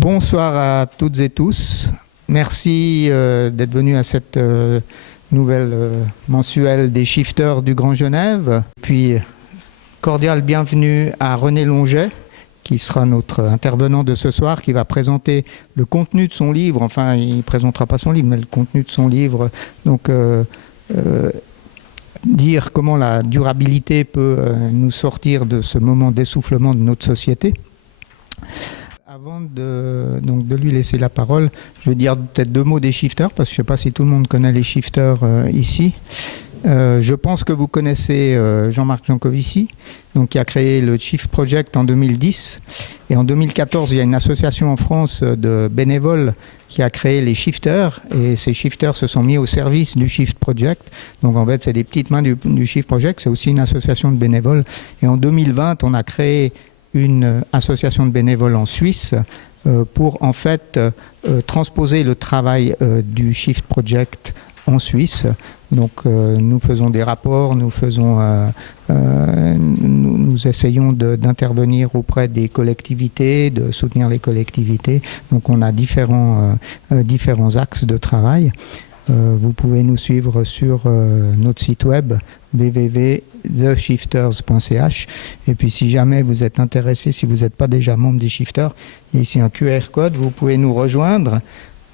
Bonsoir à toutes et tous. Merci d'être venus à cette nouvelle mensuelle des Shifters du Grand Genève. Puis, cordial bienvenue à René Longet, qui sera notre intervenant de ce soir, qui va présenter le contenu de son livre. Enfin, il ne présentera pas son livre, mais le contenu de son livre. Donc, dire comment la durabilité peut nous sortir de ce moment d'essoufflement de notre société. Avant de lui laisser la parole, je vais dire peut-être deux mots des shifters, parce que je ne sais pas si tout le monde connaît les shifters ici. Je pense que vous connaissez Jean-Marc Jancovici, donc, qui a créé le Shift Project en 2010. Et en 2014, il y a une association en France de bénévoles qui a créé les shifters. Et ces shifters se sont mis au service du Shift Project. Donc en fait, c'est des petites mains du Shift Project. C'est aussi une association de bénévoles. Et en 2020, on a créé une association de bénévoles en Suisse pour en fait transposer le travail du Shift Project en Suisse. Donc nous faisons des rapports, nous essayons d'intervenir auprès des collectivités, de soutenir les collectivités. Donc on a différents axes de travail. Vous pouvez nous suivre sur notre site web www.theshifters.ch. Et puis si jamais vous êtes intéressé, si vous n'êtes pas déjà membre des Shifters, il y a ici un QR code, vous pouvez nous rejoindre.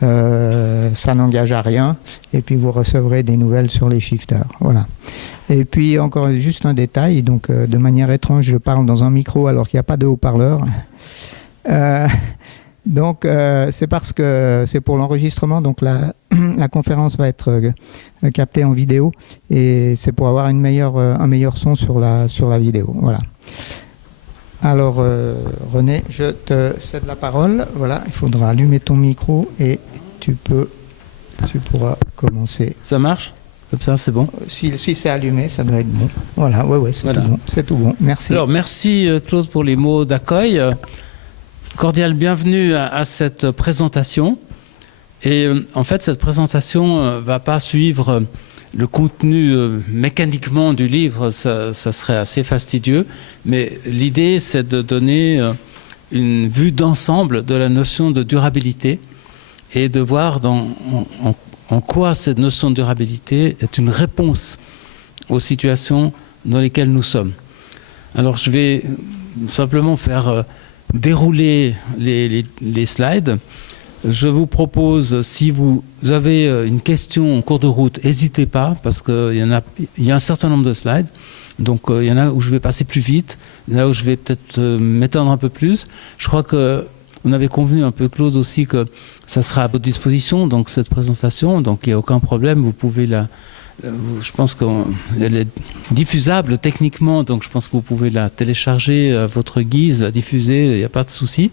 Ça n'engage à rien. Et puis vous recevrez des nouvelles sur les Shifters. Voilà. Et puis encore juste un détail. Donc de manière étrange, je parle dans un micro alors qu'il n'y a pas de haut-parleur. Donc c'est parce que c'est pour l'enregistrement, donc la conférence va être captée en vidéo et c'est pour avoir un meilleur son sur la vidéo. Voilà. Alors René, je te cède la parole. Voilà, il faudra allumer ton micro et tu pourras commencer. Ça marche? Comme ça, c'est bon? Si c'est allumé, ça doit être bon. Voilà, ouais, c'est tout bon. C'est tout bon. Merci. Alors, merci Claude pour les mots d'accueil. Cordial bienvenue à cette présentation. Et en fait, cette présentation ne va pas suivre le contenu mécaniquement du livre, ça serait assez fastidieux. Mais l'idée, c'est de donner une vue d'ensemble de la notion de durabilité et de voir en quoi cette notion de durabilité est une réponse aux situations dans lesquelles nous sommes. Alors, je vais simplement faire dérouler les slides. Je vous propose, si vous avez une question en cours de route, n'hésitez pas, parce qu'il y a un certain nombre de slides. Donc, il y en a où je vais passer plus vite, il y en a où je vais peut-être m'étendre un peu plus. Je crois qu'on avait convenu un peu, Claude, aussi, que ça sera à votre disposition, donc cette présentation. Donc, il n'y a aucun problème, vous pouvez je pense qu'elle est diffusable techniquement, donc je pense que vous pouvez la télécharger à votre guise, la diffuser, il n'y a pas de souci.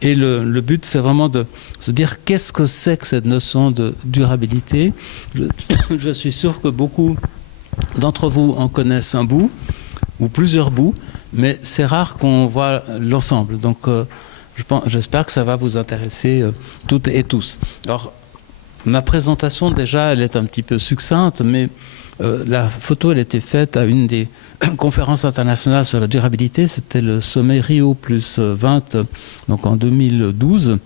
Et le but, c'est vraiment de se dire qu'est-ce que c'est que cette notion de durabilité. Je suis sûr que beaucoup d'entre vous en connaissent un bout, ou plusieurs bouts, mais c'est rare qu'on voit l'ensemble. Donc, j'espère que ça va vous intéresser toutes et tous. Alors, ma présentation, déjà, elle est un petit peu succincte, mais la photo, elle était faite à une des conférences internationales sur la durabilité. C'était le sommet Rio plus 20, donc en 2012.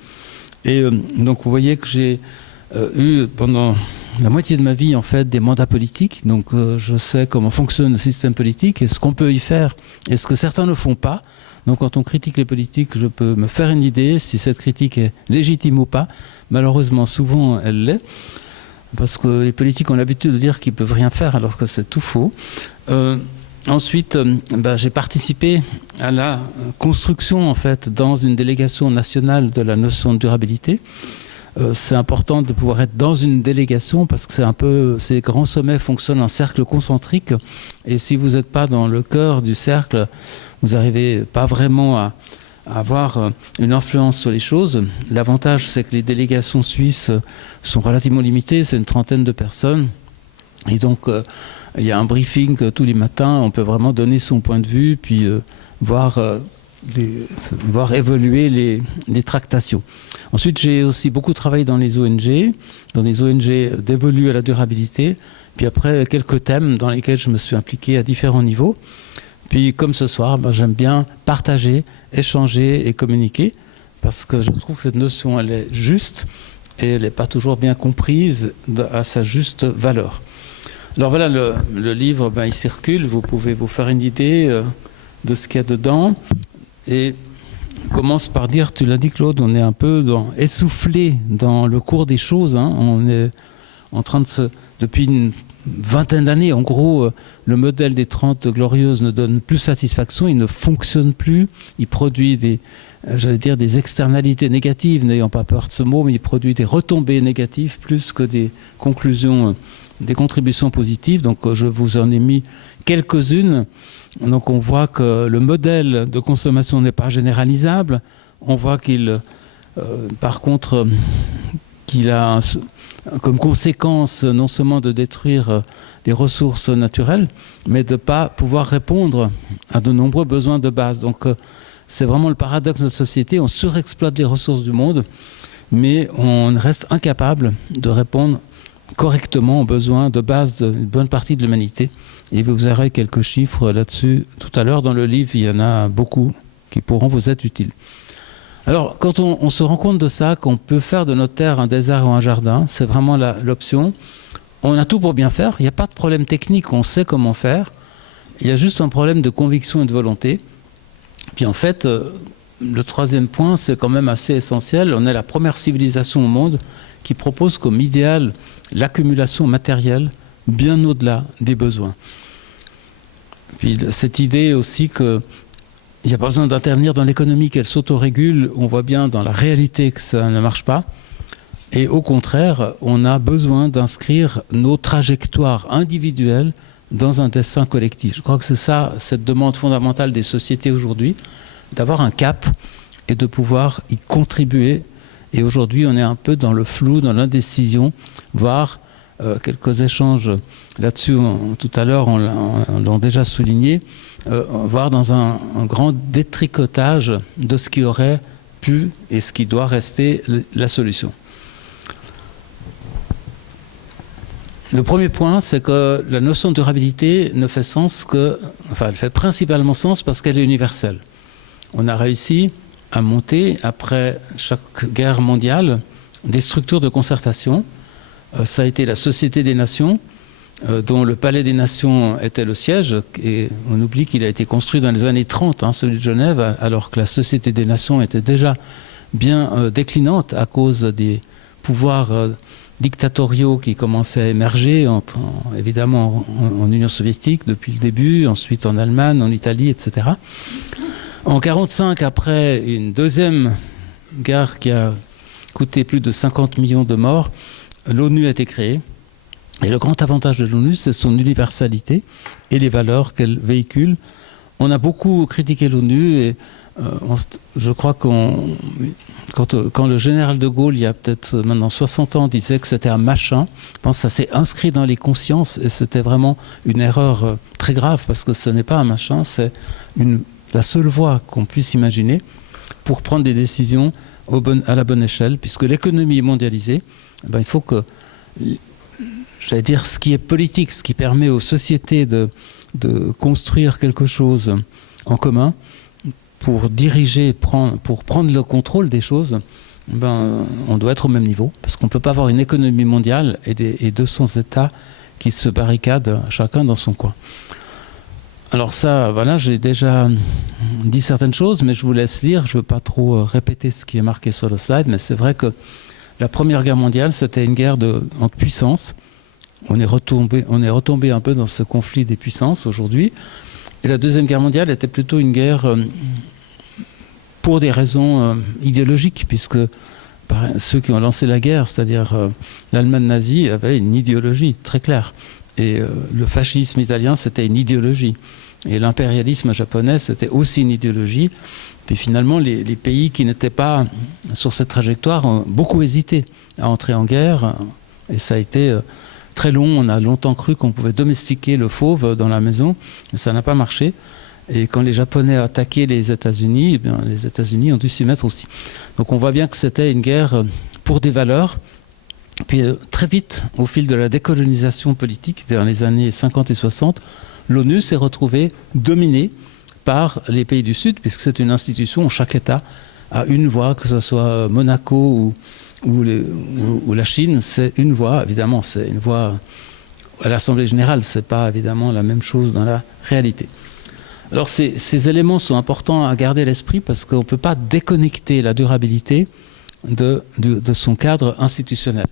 Et donc, vous voyez que j'ai eu, pendant la moitié de ma vie, en fait, des mandats politiques. Donc, je sais comment fonctionne le système politique et ce qu'on peut y faire et ce que certains ne font pas. Donc quand on critique les politiques, je peux me faire une idée si cette critique est légitime ou pas. Malheureusement, souvent, elle l'est. Parce que les politiques ont l'habitude de dire qu'ils ne peuvent rien faire alors que c'est tout faux. Ensuite, j'ai participé à la construction, en fait, dans une délégation nationale de la notion de durabilité. C'est important de pouvoir être dans une délégation parce que ces grands sommets fonctionnent en cercle concentrique. Et si vous n'êtes pas dans le cœur du cercle, vous n'arrivez pas vraiment à avoir une influence sur les choses. L'avantage, c'est que les délégations suisses sont relativement limitées, c'est une trentaine de personnes. Et donc, il y a un briefing tous les matins, on peut vraiment donner son point de vue, puis voir évoluer les tractations. Ensuite, j'ai aussi beaucoup travaillé dans les ONG dévolues à la durabilité, puis après, quelques thèmes dans lesquels je me suis impliqué à différents niveaux. Puis comme ce soir, j'aime bien partager, échanger et communiquer. parce que je trouve que cette notion, elle est juste et elle n'est pas toujours bien comprise à sa juste valeur. Alors voilà, le livre, il circule, vous pouvez vous faire une idée de ce qu'il y a dedans. Et commence par dire, tu l'as dit Claude, on est un peu essoufflé dans le cours des choses. On est en train depuis une vingtaine d'années, en gros, le modèle des 30 Glorieuses ne donne plus satisfaction, il ne fonctionne plus, il produit des externalités négatives, n'ayant pas peur de ce mot, mais il produit des retombées négatives plus que des conclusions, des contributions positives. Donc je vous en ai mis quelques-unes. Donc on voit que le modèle de consommation n'est pas généralisable. On voit par contre, qu'il a comme conséquence non seulement de détruire les ressources naturelles, mais de ne pas pouvoir répondre à de nombreux besoins de base. Donc c'est vraiment le paradoxe de notre société. On surexploite les ressources du monde, mais on reste incapable de répondre correctement aux besoins de base d'une bonne partie de l'humanité. Et vous aurez quelques chiffres là-dessus tout à l'heure. Dans le livre, il y en a beaucoup qui pourront vous être utiles. Alors, quand on se rend compte de ça, qu'on peut faire de notre terre un désert ou un jardin, c'est vraiment l'option. On a tout pour bien faire. Il n'y a pas de problème technique, on sait comment faire. Il y a juste un problème de conviction et de volonté. Puis en fait, le troisième point, c'est quand même assez essentiel. On est la première civilisation au monde qui propose comme idéal l'accumulation matérielle bien au-delà des besoins. Puis cette idée aussi qu'il n'y a pas besoin d'intervenir dans l'économie, qu'elle s'autorégule, on voit bien dans la réalité que ça ne marche pas. Et au contraire, on a besoin d'inscrire nos trajectoires individuelles dans un dessin collectif. Je crois que c'est ça, cette demande fondamentale des sociétés aujourd'hui, d'avoir un cap et de pouvoir y contribuer. Et aujourd'hui, on est un peu dans le flou, dans l'indécision, voire quelques échanges là-dessus tout à l'heure, on l'a déjà souligné, voire dans un grand détricotage de ce qui aurait pu et ce qui doit rester la solution. Le premier point, c'est que la notion de durabilité ne fait sens elle fait principalement sens parce qu'elle est universelle. On a réussi à monter, après chaque guerre mondiale, des structures de concertation. Ça a été la Société des Nations, dont le Palais des Nations était le siège, et on oublie qu'il a été construit dans les années 30, celui de Genève, alors que la Société des Nations était déjà bien déclinante à cause des pouvoirs dictatoriaux qui commençaient à émerger, évidemment en Union soviétique depuis le début, ensuite en Allemagne, en Italie, etc. En 1945, après une deuxième guerre qui a coûté plus de 50 millions de morts, l'ONU a été créée. Et le grand avantage de l'ONU, c'est son universalité et les valeurs qu'elle véhicule. On a beaucoup critiqué l'ONU et je crois quand le général de Gaulle, il y a peut-être maintenant 60 ans, disait que c'était un machin, je pense que ça s'est inscrit dans les consciences et c'était vraiment une erreur très grave parce que ce n'est pas un machin, c'est la seule voie qu'on puisse imaginer pour prendre des décisions à la bonne échelle, puisque l'économie est mondialisée, il faut que, j'allais dire, ce qui est politique, ce qui permet aux sociétés de construire quelque chose en commun, pour diriger, pour prendre le contrôle des choses, on doit être au même niveau, parce qu'on ne peut pas avoir une économie mondiale et 200 États qui se barricadent chacun dans son coin. Alors ça, voilà, j'ai déjà dit certaines choses, mais je vous laisse lire. Je ne veux pas trop répéter ce qui est marqué sur le slide, mais c'est vrai que la Première Guerre mondiale, c'était une guerre entre puissances. On est retombé un peu dans ce conflit des puissances aujourd'hui. Et la Deuxième Guerre mondiale était plutôt une guerre pour des raisons idéologiques, puisque ceux qui ont lancé la guerre, c'est-à-dire l'Allemagne nazie, avait une idéologie très claire. Et le fascisme italien, c'était une idéologie. Et l'impérialisme japonais, c'était aussi une idéologie. Puis finalement, les pays qui n'étaient pas sur cette trajectoire ont beaucoup hésité à entrer en guerre. Et ça a été très long. On a longtemps cru qu'on pouvait domestiquer le fauve dans la maison, mais ça n'a pas marché. Et quand les Japonais ont attaqué les États-Unis, les États-Unis ont dû s'y mettre aussi. Donc on voit bien que c'était une guerre pour des valeurs. Puis très vite, au fil de la décolonisation politique, dans les années 50 et 60, l'ONU s'est retrouvée dominée par les pays du Sud, puisque c'est une institution où chaque État à une voix, que ce soit Monaco ou la Chine, c'est une voix. Évidemment, c'est une voix à l'Assemblée générale, ce n'est pas évidemment la même chose dans la réalité. Alors ces éléments sont importants à garder à l'esprit parce qu'on ne peut pas déconnecter la durabilité de son cadre institutionnel.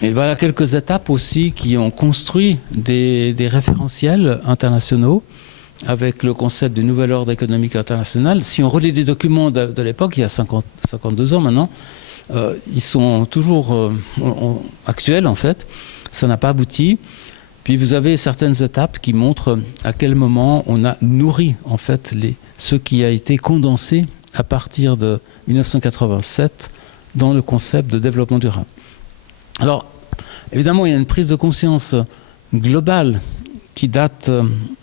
Et voilà quelques étapes aussi qui ont construit des référentiels internationaux avec le concept du nouvel ordre économique international. Si on relit des documents de l'époque, il y a 52 ans maintenant, ils sont toujours actuels en fait. Ça n'a pas abouti. Puis vous avez certaines étapes qui montrent à quel moment on a nourri en fait ce qui a été condensé à partir de 1987 dans le concept de développement durable. Alors, évidemment, il y a une prise de conscience globale qui date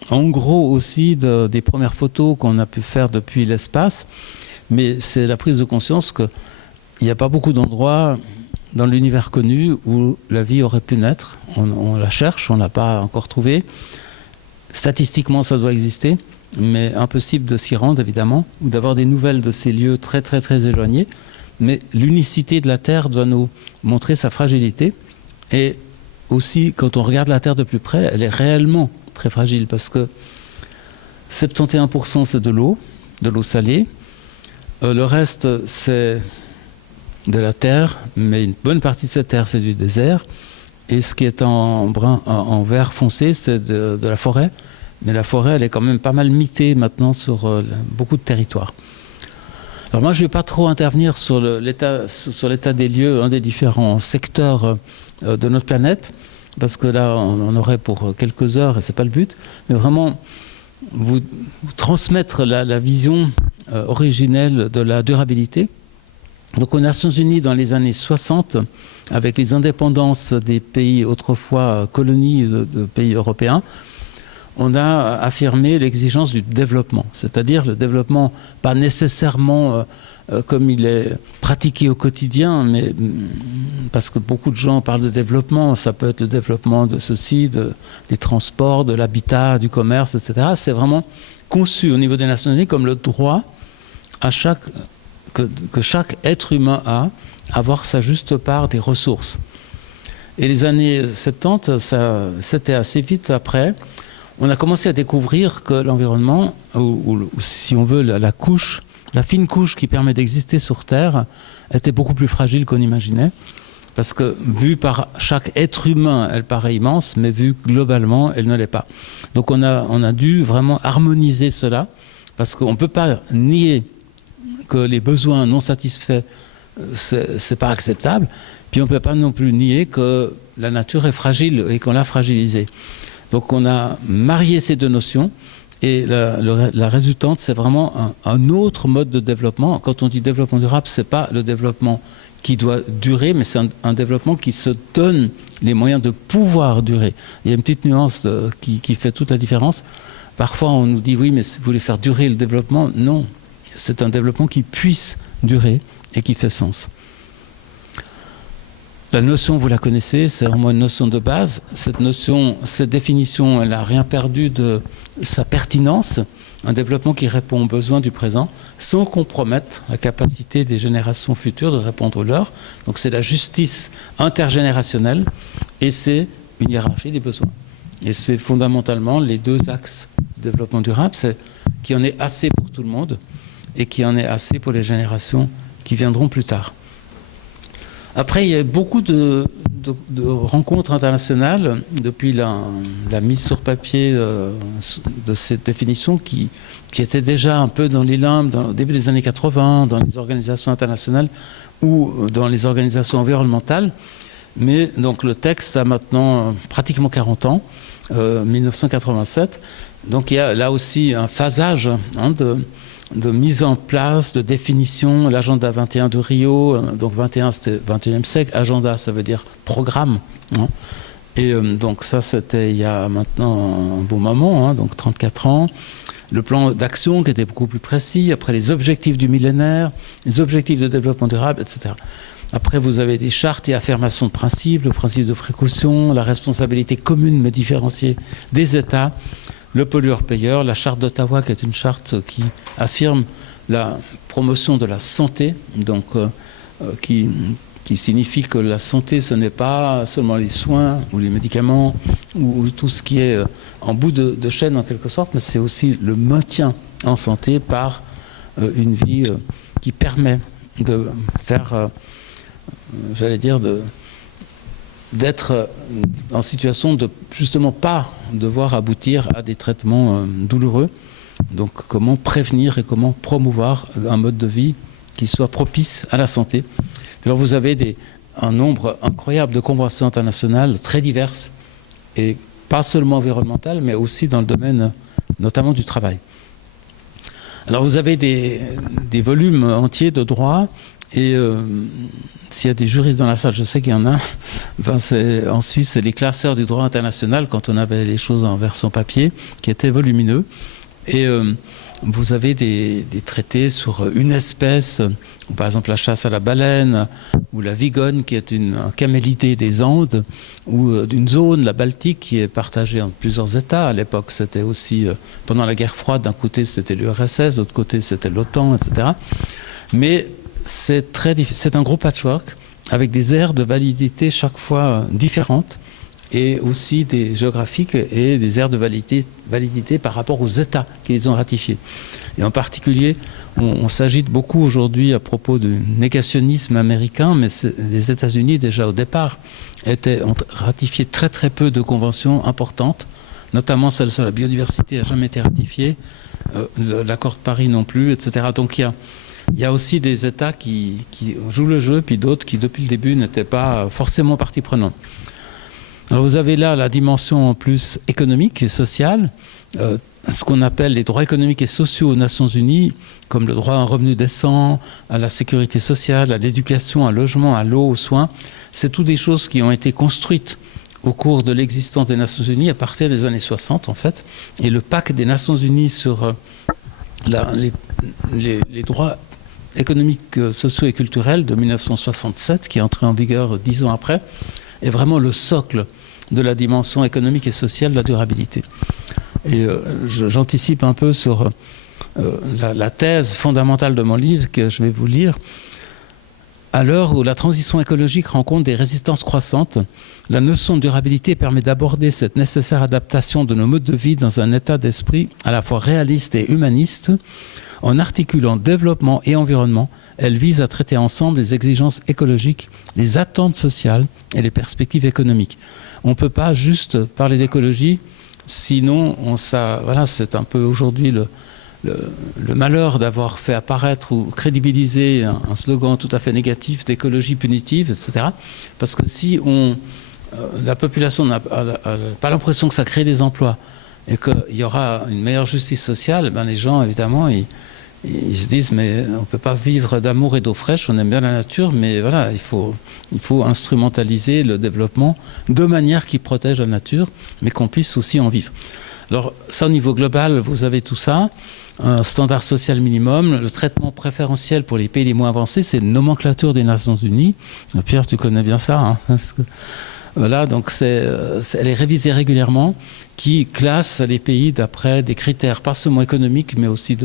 en gros aussi des premières photos qu'on a pu faire depuis l'espace, mais c'est la prise de conscience qu'il n'y a pas beaucoup d'endroits dans l'univers connu où la vie aurait pu naître. On la cherche, on ne l'a pas encore trouvée. Statistiquement, ça doit exister, mais impossible de s'y rendre, évidemment, ou d'avoir des nouvelles de ces lieux très, très, très éloignés. Mais l'unicité de la Terre doit nous montrer sa fragilité. Et aussi, quand on regarde la Terre de plus près, elle est réellement très fragile, parce que 71% c'est de l'eau salée. Le reste, c'est de la terre, mais une bonne partie de cette terre, c'est du désert. Et ce qui est en vert foncé, c'est de la forêt. Mais la forêt, elle est quand même pas mal mitée maintenant sur beaucoup de territoires. Alors moi, je ne vais pas trop intervenir sur l'état des lieux, des différents secteurs de notre planète, parce que là, on aurait pour quelques heures, et ce n'est pas le but, mais vraiment vous transmettre la vision originelle de la durabilité. Donc aux Nations Unies, dans les années 60, avec les indépendances des pays autrefois colonies de pays européens, on a affirmé l'exigence du développement, c'est-à-dire le développement pas nécessairement comme il est pratiqué au quotidien, mais parce que beaucoup de gens parlent de développement, ça peut être le développement de ceci, des transports, de l'habitat, du commerce, etc. C'est vraiment conçu au niveau des Nations Unies comme le droit que chaque être humain a à avoir sa juste part des ressources. Et les années 70, c'était assez vite après, on a commencé à découvrir que l'environnement, ou si on veut la fine couche qui permet d'exister sur Terre, était beaucoup plus fragile qu'on imaginait. Parce que vue par chaque être humain, elle paraît immense, mais vue globalement, elle ne l'est pas. Donc on a dû vraiment harmoniser cela, parce qu'on ne peut pas nier que les besoins non satisfaits, c'est pas acceptable. Puis on ne peut pas non plus nier que la nature est fragile et qu'on l'a fragilisée. Donc on a marié ces deux notions et la résultante, c'est vraiment un autre mode de développement. Quand on dit développement durable, ce n'est pas le développement qui doit durer, mais c'est un développement qui se donne les moyens de pouvoir durer. Il y a une petite nuance qui fait toute la différence. Parfois on nous dit oui, mais vous voulez faire durer le développement. Non. C'est un développement qui puisse durer et qui fait sens. La notion, vous la connaissez, c'est vraiment une notion de base. Cette définition, elle n'a rien perdu de sa pertinence. Un développement qui répond aux besoins du présent sans compromettre la capacité des générations futures de répondre aux leurs. Donc c'est la justice intergénérationnelle et c'est une hiérarchie des besoins. Et c'est fondamentalement les deux axes du développement durable, c'est qu'il y en ait assez pour tout le monde et qu'il y en ait assez pour les générations qui viendront plus tard. Après, il y a beaucoup de rencontres internationales depuis la mise sur papier de cette définition qui était déjà un peu dans les limbes au début des années 80, dans les organisations internationales ou dans les organisations environnementales. Mais donc le texte a maintenant pratiquement 40 ans, 1987. Donc il y a là aussi un phasage de mise en place, de définition, l'agenda 21 de Rio, donc 21 c'était 21e siècle, agenda ça veut dire programme, hein. Et donc ça c'était il y a maintenant un bon moment, hein, donc 34 ans, le plan d'action qui était beaucoup plus précis, après les objectifs du millénaire, les objectifs de développement durable, etc. Après vous avez des chartes et affirmations de principes, le principe de précaution, la responsabilité commune mais différenciée des États, le pollueur-payeur, la charte d'Ottawa qui est une charte qui affirme la promotion de la santé, donc qui signifie que la santé, ce n'est pas seulement les soins ou les médicaments ou tout ce qui est en bout de chaîne en quelque sorte, mais c'est aussi le maintien en santé par une vie qui permet de faire, j'allais dire, d'être en situation de justement pas devoir aboutir à des traitements douloureux. Donc comment prévenir et comment promouvoir un mode de vie qui soit propice à la santé. Alors vous avez un nombre incroyable de conventions internationales très diverses et pas seulement environnementales mais aussi dans le domaine notamment du travail. Alors vous avez des volumes entiers de droit et s'il y a des juristes dans la salle, je sais qu'il y en a, en Suisse c'est les classeurs du droit international quand on avait les choses en version papier qui étaient volumineux. Et vous avez des traités sur une espèce, par exemple la chasse à la baleine, ou la vigogne qui est un camélidé des Andes, ou d'une zone, la Baltique, qui est partagée en plusieurs États. À l'époque, c'était aussi, pendant la guerre froide, d'un côté c'était l'URSS, de l'autre côté c'était l'OTAN, etc. Mais c'est un gros patchwork, avec des aires de validité chaque fois différentes, et aussi des géographiques et des aires de validité par rapport aux États qui les ont ratifiés. Et en particulier, on s'agite beaucoup aujourd'hui à propos du négationnisme américain, mais les États-Unis, déjà au départ, ont ratifié très très peu de conventions importantes, notamment celle sur la biodiversité n'a jamais été ratifiée, l'accord de Paris non plus, etc. Donc il y a aussi des États qui jouent le jeu, puis d'autres qui, depuis le début, n'étaient pas forcément partie prenante. Alors vous avez là la dimension en plus économique et sociale, ce qu'on appelle les droits économiques et sociaux aux Nations Unies, comme le droit à un revenu décent, à la sécurité sociale, à l'éducation, à un logement, à l'eau, aux soins. C'est toutes des choses qui ont été construites au cours de l'existence des Nations Unies à partir des années 60 en fait. Et le pacte des Nations Unies sur les droits économiques, sociaux et culturels de 1967, qui est entré en vigueur 10 ans après, est vraiment le socle de la dimension économique et sociale de la durabilité. Et j'anticipe un peu sur la thèse fondamentale de mon livre que je vais vous lire. À l'heure où la transition écologique rencontre des résistances croissantes, la notion de durabilité permet d'aborder cette nécessaire adaptation de nos modes de vie dans un état d'esprit à la fois réaliste et humaniste. En articulant développement et environnement, elle vise à traiter ensemble les exigences écologiques, les attentes sociales et les perspectives économiques. On ne peut pas juste parler d'écologie, sinon voilà, c'est un peu aujourd'hui le malheur d'avoir fait apparaître ou crédibiliser un slogan tout à fait négatif d'écologie punitive, etc. Parce que si la population n'a pas l'impression que ça crée des emplois et qu'il y aura une meilleure justice sociale, ben les gens, évidemment, ils se disent mais on ne peut pas vivre d'amour et d'eau fraîche, on aime bien la nature, mais voilà, il faut instrumentaliser le développement de manière qui protège la nature, mais qu'on puisse aussi en vivre. Alors ça, au niveau global, vous avez tout ça, un standard social minimum, le traitement préférentiel pour les pays les moins avancés, c'est une nomenclature des Nations Unies. Pierre, tu connais bien ça, hein, parce que, voilà, donc elle est révisée régulièrement, qui classe les pays d'après des critères, pas seulement économiques, mais aussi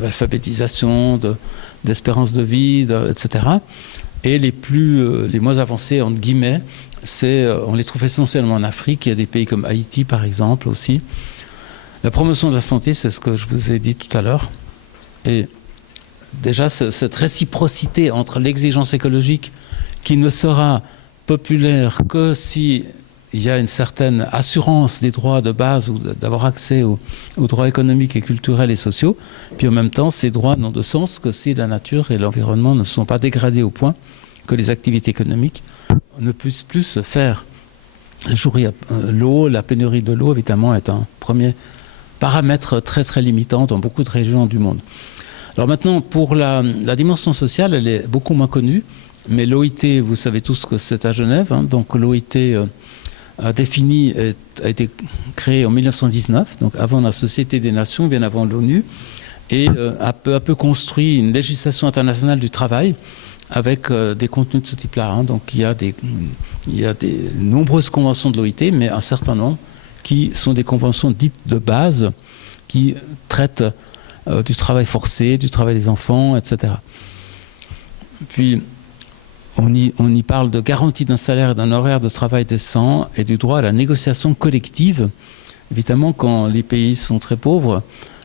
d'alphabétisation, d'espérance de vie, etc. Et les moins avancés, entre guillemets, on les trouve essentiellement en Afrique. Il y a des pays comme Haïti, par exemple, aussi. La promotion de la santé, c'est ce que je vous ai dit tout à l'heure. Et déjà, cette réciprocité entre l'exigence écologique, qui ne sera populaire que si il y a une certaine assurance des droits de base ou d'avoir accès aux droits économiques et culturels et sociaux. Puis en même temps, ces droits n'ont de sens que si la nature et l'environnement ne sont pas dégradés au point que les activités économiques ne puissent plus se faire. L'eau, la pénurie de l'eau, évidemment, est un premier paramètre très très limitant dans beaucoup de régions du monde. Alors maintenant, pour la dimension sociale, elle est beaucoup moins connue, mais l'OIT, vous savez tous que c'est à Genève, hein, donc l'OIT a été créé en 1919, donc avant la Société des Nations, bien avant l'ONU, et a peu à peu construit une législation internationale du travail avec des contenus de ce type-là. Hein. Donc il y a des nombreuses conventions de l'OIT, mais un certain nombre qui sont des conventions dites de base, qui traitent du travail forcé, du travail des enfants, etc. Puis, on y parle de garantie d'un salaire et d'un horaire de travail décent et du droit à la négociation collective. Évidemment, quand les pays sont très pauvres,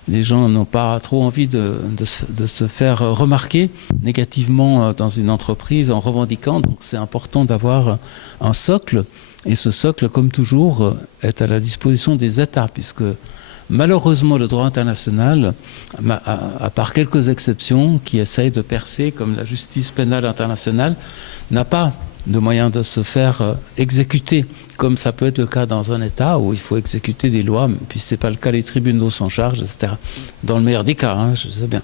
les gens n'ont pas trop envie de se faire remarquer négativement dans une entreprise en revendiquant. Donc c'est important d'avoir un socle. Et ce socle, comme toujours, est à la disposition des États, puisque malheureusement le droit international, à part quelques exceptions qui essayent de percer, comme la justice pénale internationale, n'a pas de moyen de se faire exécuter, comme ça peut être le cas dans un État où il faut exécuter des lois, puis ce n'est pas le cas, les tribunaux s'en chargent, etc. Dans le meilleur des cas, hein, je sais bien.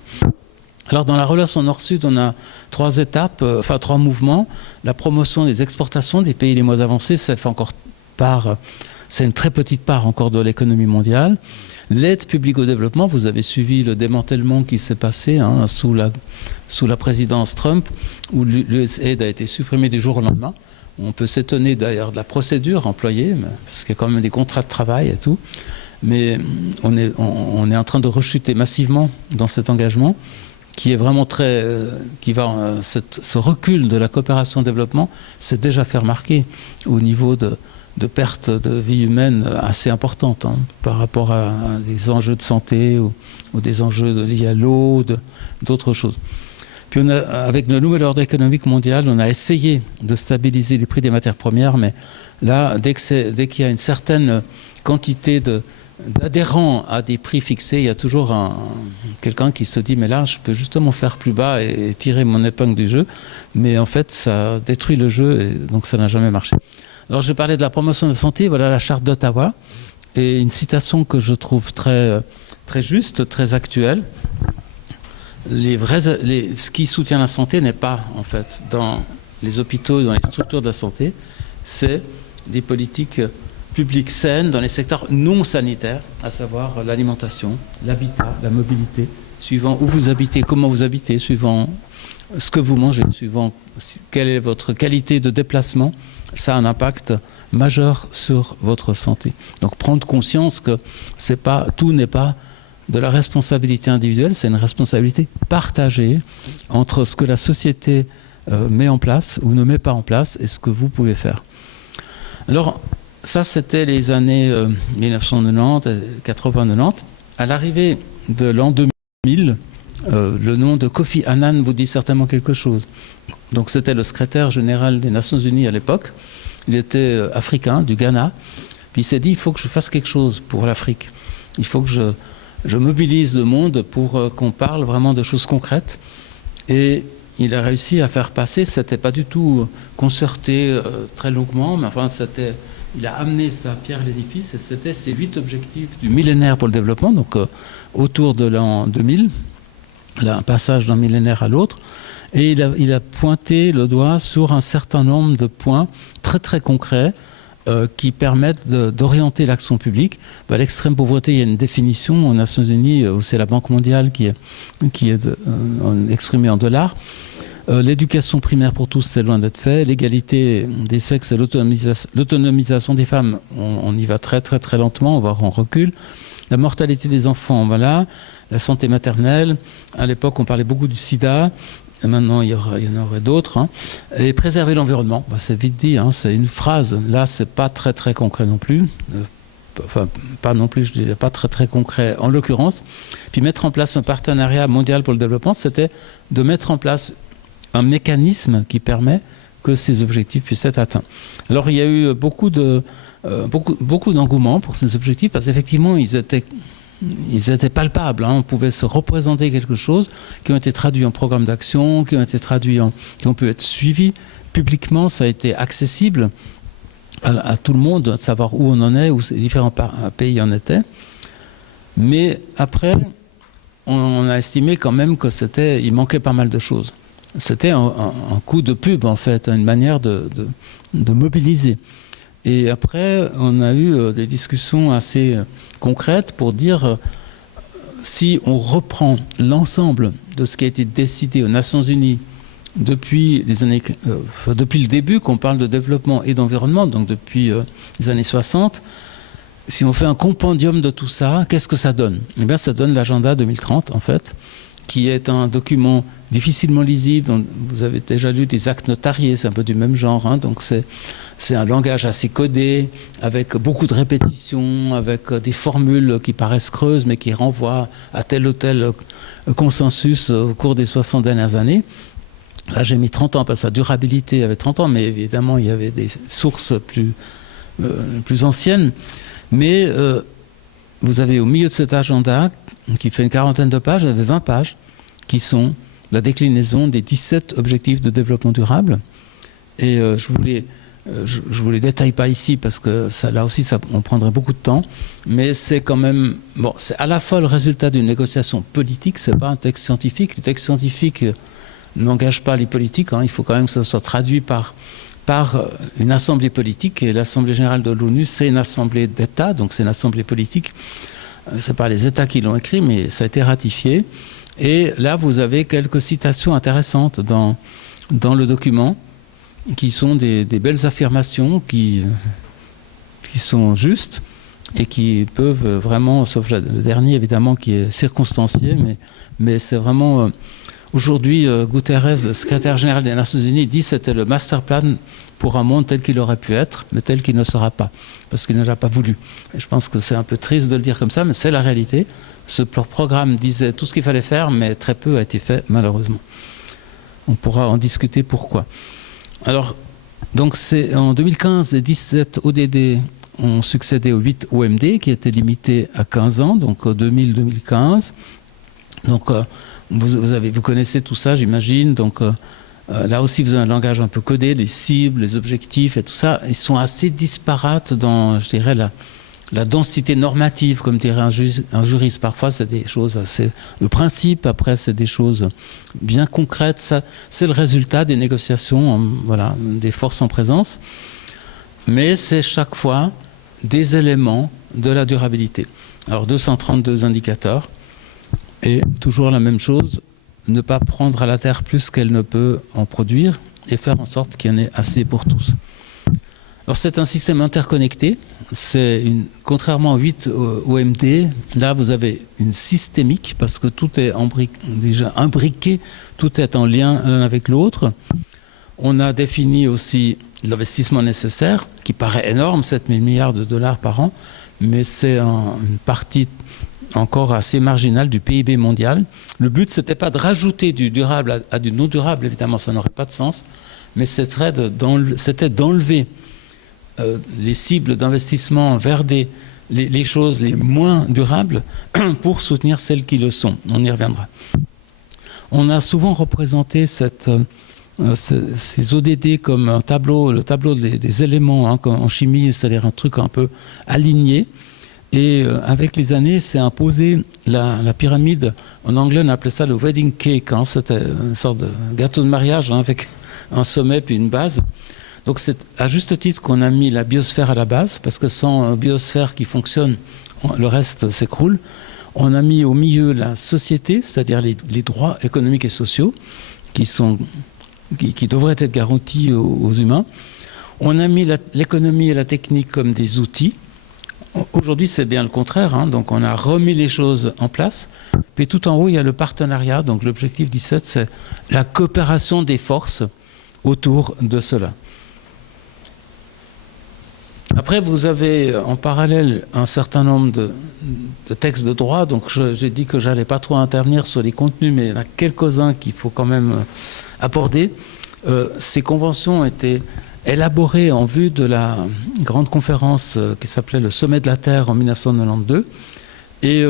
Alors dans la relation Nord-Sud, on a 3 étapes, 3 mouvements. La promotion des exportations des pays les moins avancés, ça fait encore c'est une très petite part encore de l'économie mondiale. L'aide publique au développement, vous avez suivi le démantèlement qui s'est passé hein, sous la présidence Trump, où l'USAID a été supprimé du jour au lendemain. On peut s'étonner d'ailleurs de la procédure employée, parce qu'il y a quand même des contrats de travail et tout. Mais on est en train de rechuter massivement dans cet engagement, qui est vraiment ce recul de la coopération au développement s'est déjà fait remarquer au niveau de pertes de vie humaine assez importantes hein, par rapport à des enjeux de santé ou des enjeux liés à l'eau, d'autres choses. Puis avec le nouvel ordre économique mondial, on a essayé de stabiliser les prix des matières premières, mais là, dès qu'il y a une certaine quantité d'adhérents à des prix fixés, il y a toujours quelqu'un qui se dit mais là je peux justement faire plus bas et tirer mon épingle du jeu, mais en fait ça détruit le jeu et donc ça n'a jamais marché. Alors je parlais de la promotion de la santé, voilà la charte d'Ottawa et une citation que je trouve très, très juste, très actuelle. Ce qui soutient la santé n'est pas en fait dans les hôpitaux, dans les structures de la santé, c'est des politiques publiques saines dans les secteurs non sanitaires, à savoir l'alimentation, l'habitat, la mobilité, suivant où vous habitez, comment vous habitez, suivant ce que vous mangez, suivant quelle est votre qualité de déplacement, ça a un impact majeur sur votre santé. Donc prendre conscience que tout n'est pas de la responsabilité individuelle, c'est une responsabilité partagée entre ce que la société met en place ou ne met pas en place et ce que vous pouvez faire. Alors, ça, c'était les années 1990, 80-90. À l'arrivée de l'an 2000, le nom de Kofi Annan vous dit certainement quelque chose. Donc, c'était le secrétaire général des Nations Unies à l'époque. Il était africain, du Ghana. Puis il s'est dit, il faut que je fasse quelque chose pour l'Afrique. Il faut que je mobilise le monde pour qu'on parle vraiment de choses concrètes. Et il a réussi à faire passer, c'était pas du tout concerté très longuement, mais enfin, il a amené sa pierre à l'édifice et c'était ces 8 objectifs du millénaire pour le développement, donc autour de l'an 2000, là, un passage d'un millénaire à l'autre. Et il a pointé le doigt sur un certain nombre de points très très concrets qui permettent d'orienter l'action publique. L'extrême pauvreté, il y a une définition aux Nations Unies, c'est la Banque mondiale qui est exprimée en dollars. L'éducation primaire pour tous, c'est loin d'être fait. L'égalité des sexes et l'autonomisation des femmes, on y va très très très lentement, voire on recule. La mortalité des enfants, voilà. La santé maternelle, à l'époque on parlait beaucoup du sida. Et maintenant, il y en aurait d'autres. Hein. Et préserver l'environnement, c'est vite dit, hein, c'est une phrase. Là, c'est pas très très concret non plus. Enfin, pas non plus, je dirais pas très très concret en l'occurrence. Puis mettre en place un partenariat mondial pour le développement, c'était de mettre en place un mécanisme qui permet que ces objectifs puissent être atteints. Alors, il y a eu beaucoup d'engouement pour ces objectifs parce qu'effectivement, ils étaient palpables, hein. On pouvait se représenter quelque chose, qui ont été traduits en programmes d'action, qui ont pu être suivis publiquement, ça a été accessible à tout le monde, de savoir où on en est, où ces différents pays en étaient. Mais après, on a estimé quand même il manquait pas mal de choses. C'était un coup de pub, en fait, une manière de mobiliser. Et après, on a eu des discussions assez concrètes pour dire si on reprend l'ensemble de ce qui a été décidé aux Nations Unies depuis le début, qu'on parle de développement et d'environnement, donc depuis les années 60, si on fait un compendium de tout ça, qu'est-ce que ça donne? Eh bien, ça donne l'agenda 2030, en fait, qui est un document difficilement lisible. Vous avez déjà lu des actes notariés, c'est un peu du même genre, hein, donc c'est un langage assez codé, avec beaucoup de répétitions, avec des formules qui paraissent creuses, mais qui renvoient à tel ou tel consensus au cours des 60 dernières années. Là, j'ai mis 30 ans, parce que sa durabilité avait 30 ans, mais évidemment, il y avait des sources plus anciennes. Mais vous avez au milieu de cet agenda, qui fait une quarantaine de pages, vous avez 20 pages, qui sont la déclinaison des 17 objectifs de développement durable. Et je vous les détaille pas ici, parce que ça, là aussi, on prendrait beaucoup de temps. Mais c'est quand même... Bon, c'est à la fois le résultat d'une négociation politique, c'est pas un texte scientifique. Les textes scientifiques n'engagent pas les politiques, hein. Il faut quand même que ça soit traduit par une assemblée politique, et l'Assemblée générale de l'ONU, c'est une assemblée d'États, donc c'est une assemblée politique. Ce n'est pas les États qui l'ont écrit, mais ça a été ratifié. Et là, vous avez quelques citations intéressantes dans le document, qui sont des belles affirmations qui sont justes et qui peuvent vraiment, sauf le dernier évidemment qui est circonstancié, mais c'est vraiment... Aujourd'hui, Guterres, le secrétaire général des Nations Unies, dit que c'était le master plan pour un monde tel qu'il aurait pu être, mais tel qu'il ne sera pas, parce qu'il ne l'a pas voulu. Et je pense que c'est un peu triste de le dire comme ça, mais c'est la réalité. Ce programme disait tout ce qu'il fallait faire, mais très peu a été fait, malheureusement. On pourra en discuter pourquoi. Alors, donc c'est en 2015, les 17 ODD ont succédé aux 8 OMD, qui étaient limités à 15 ans, donc 2000-2015. Donc, vous connaissez tout ça, j'imagine. Donc, là aussi, vous avez un langage un peu codé, les cibles, les objectifs et tout ça. Ils sont assez disparates dans, je dirais, la densité normative, comme dirait un juriste. Parfois, c'est des choses assez... Le principe, après, c'est des choses bien concrètes. Ça, c'est le résultat des négociations, voilà, des forces en présence. Mais c'est chaque fois des éléments de la durabilité. Alors, 232 indicateurs. Et toujours la même chose, ne pas prendre à la Terre plus qu'elle ne peut en produire et faire en sorte qu'il y en ait assez pour tous. Alors c'est un système interconnecté, contrairement aux 8 OMD, là vous avez une systémique parce que tout est déjà imbriqué, tout est en lien l'un avec l'autre. On a défini aussi l'investissement nécessaire, qui paraît énorme, 7 000 milliards de dollars par an, mais c'est une partie encore assez marginal du PIB mondial. Le but, ce n'était pas de rajouter du durable à du non durable, évidemment, ça n'aurait pas de sens, mais c'était d'enlever les cibles d'investissement vers les choses les moins durables pour soutenir celles qui le sont. On y reviendra. On a souvent représenté ces ODD comme le tableau des éléments, hein, en chimie, c'est-à-dire un truc un peu aligné. Et avec les années, c'est imposé la pyramide. En anglais, on appelait ça le wedding cake. Hein, c'était une sorte de gâteau de mariage, hein, avec un sommet puis une base. Donc c'est à juste titre qu'on a mis la biosphère à la base, parce que sans biosphère qui fonctionne, le reste s'écroule. On a mis au milieu la société, c'est-à-dire les droits économiques et sociaux qui devraient être garantis aux humains. On a mis l'économie et la technique comme des outils. Aujourd'hui, c'est bien le contraire, hein, donc on a remis les choses en place. Puis tout en haut, il y a le partenariat. Donc l'objectif 17, c'est la coopération des forces autour de cela. Après, vous avez en parallèle un certain nombre de textes de droit. Donc j'ai dit que j'allais pas trop intervenir sur les contenus, mais il y en a quelques-uns qu'il faut quand même aborder. Ces conventions étaient élaborées en vue de la grande conférence qui s'appelait le Sommet de la Terre en 1992. Et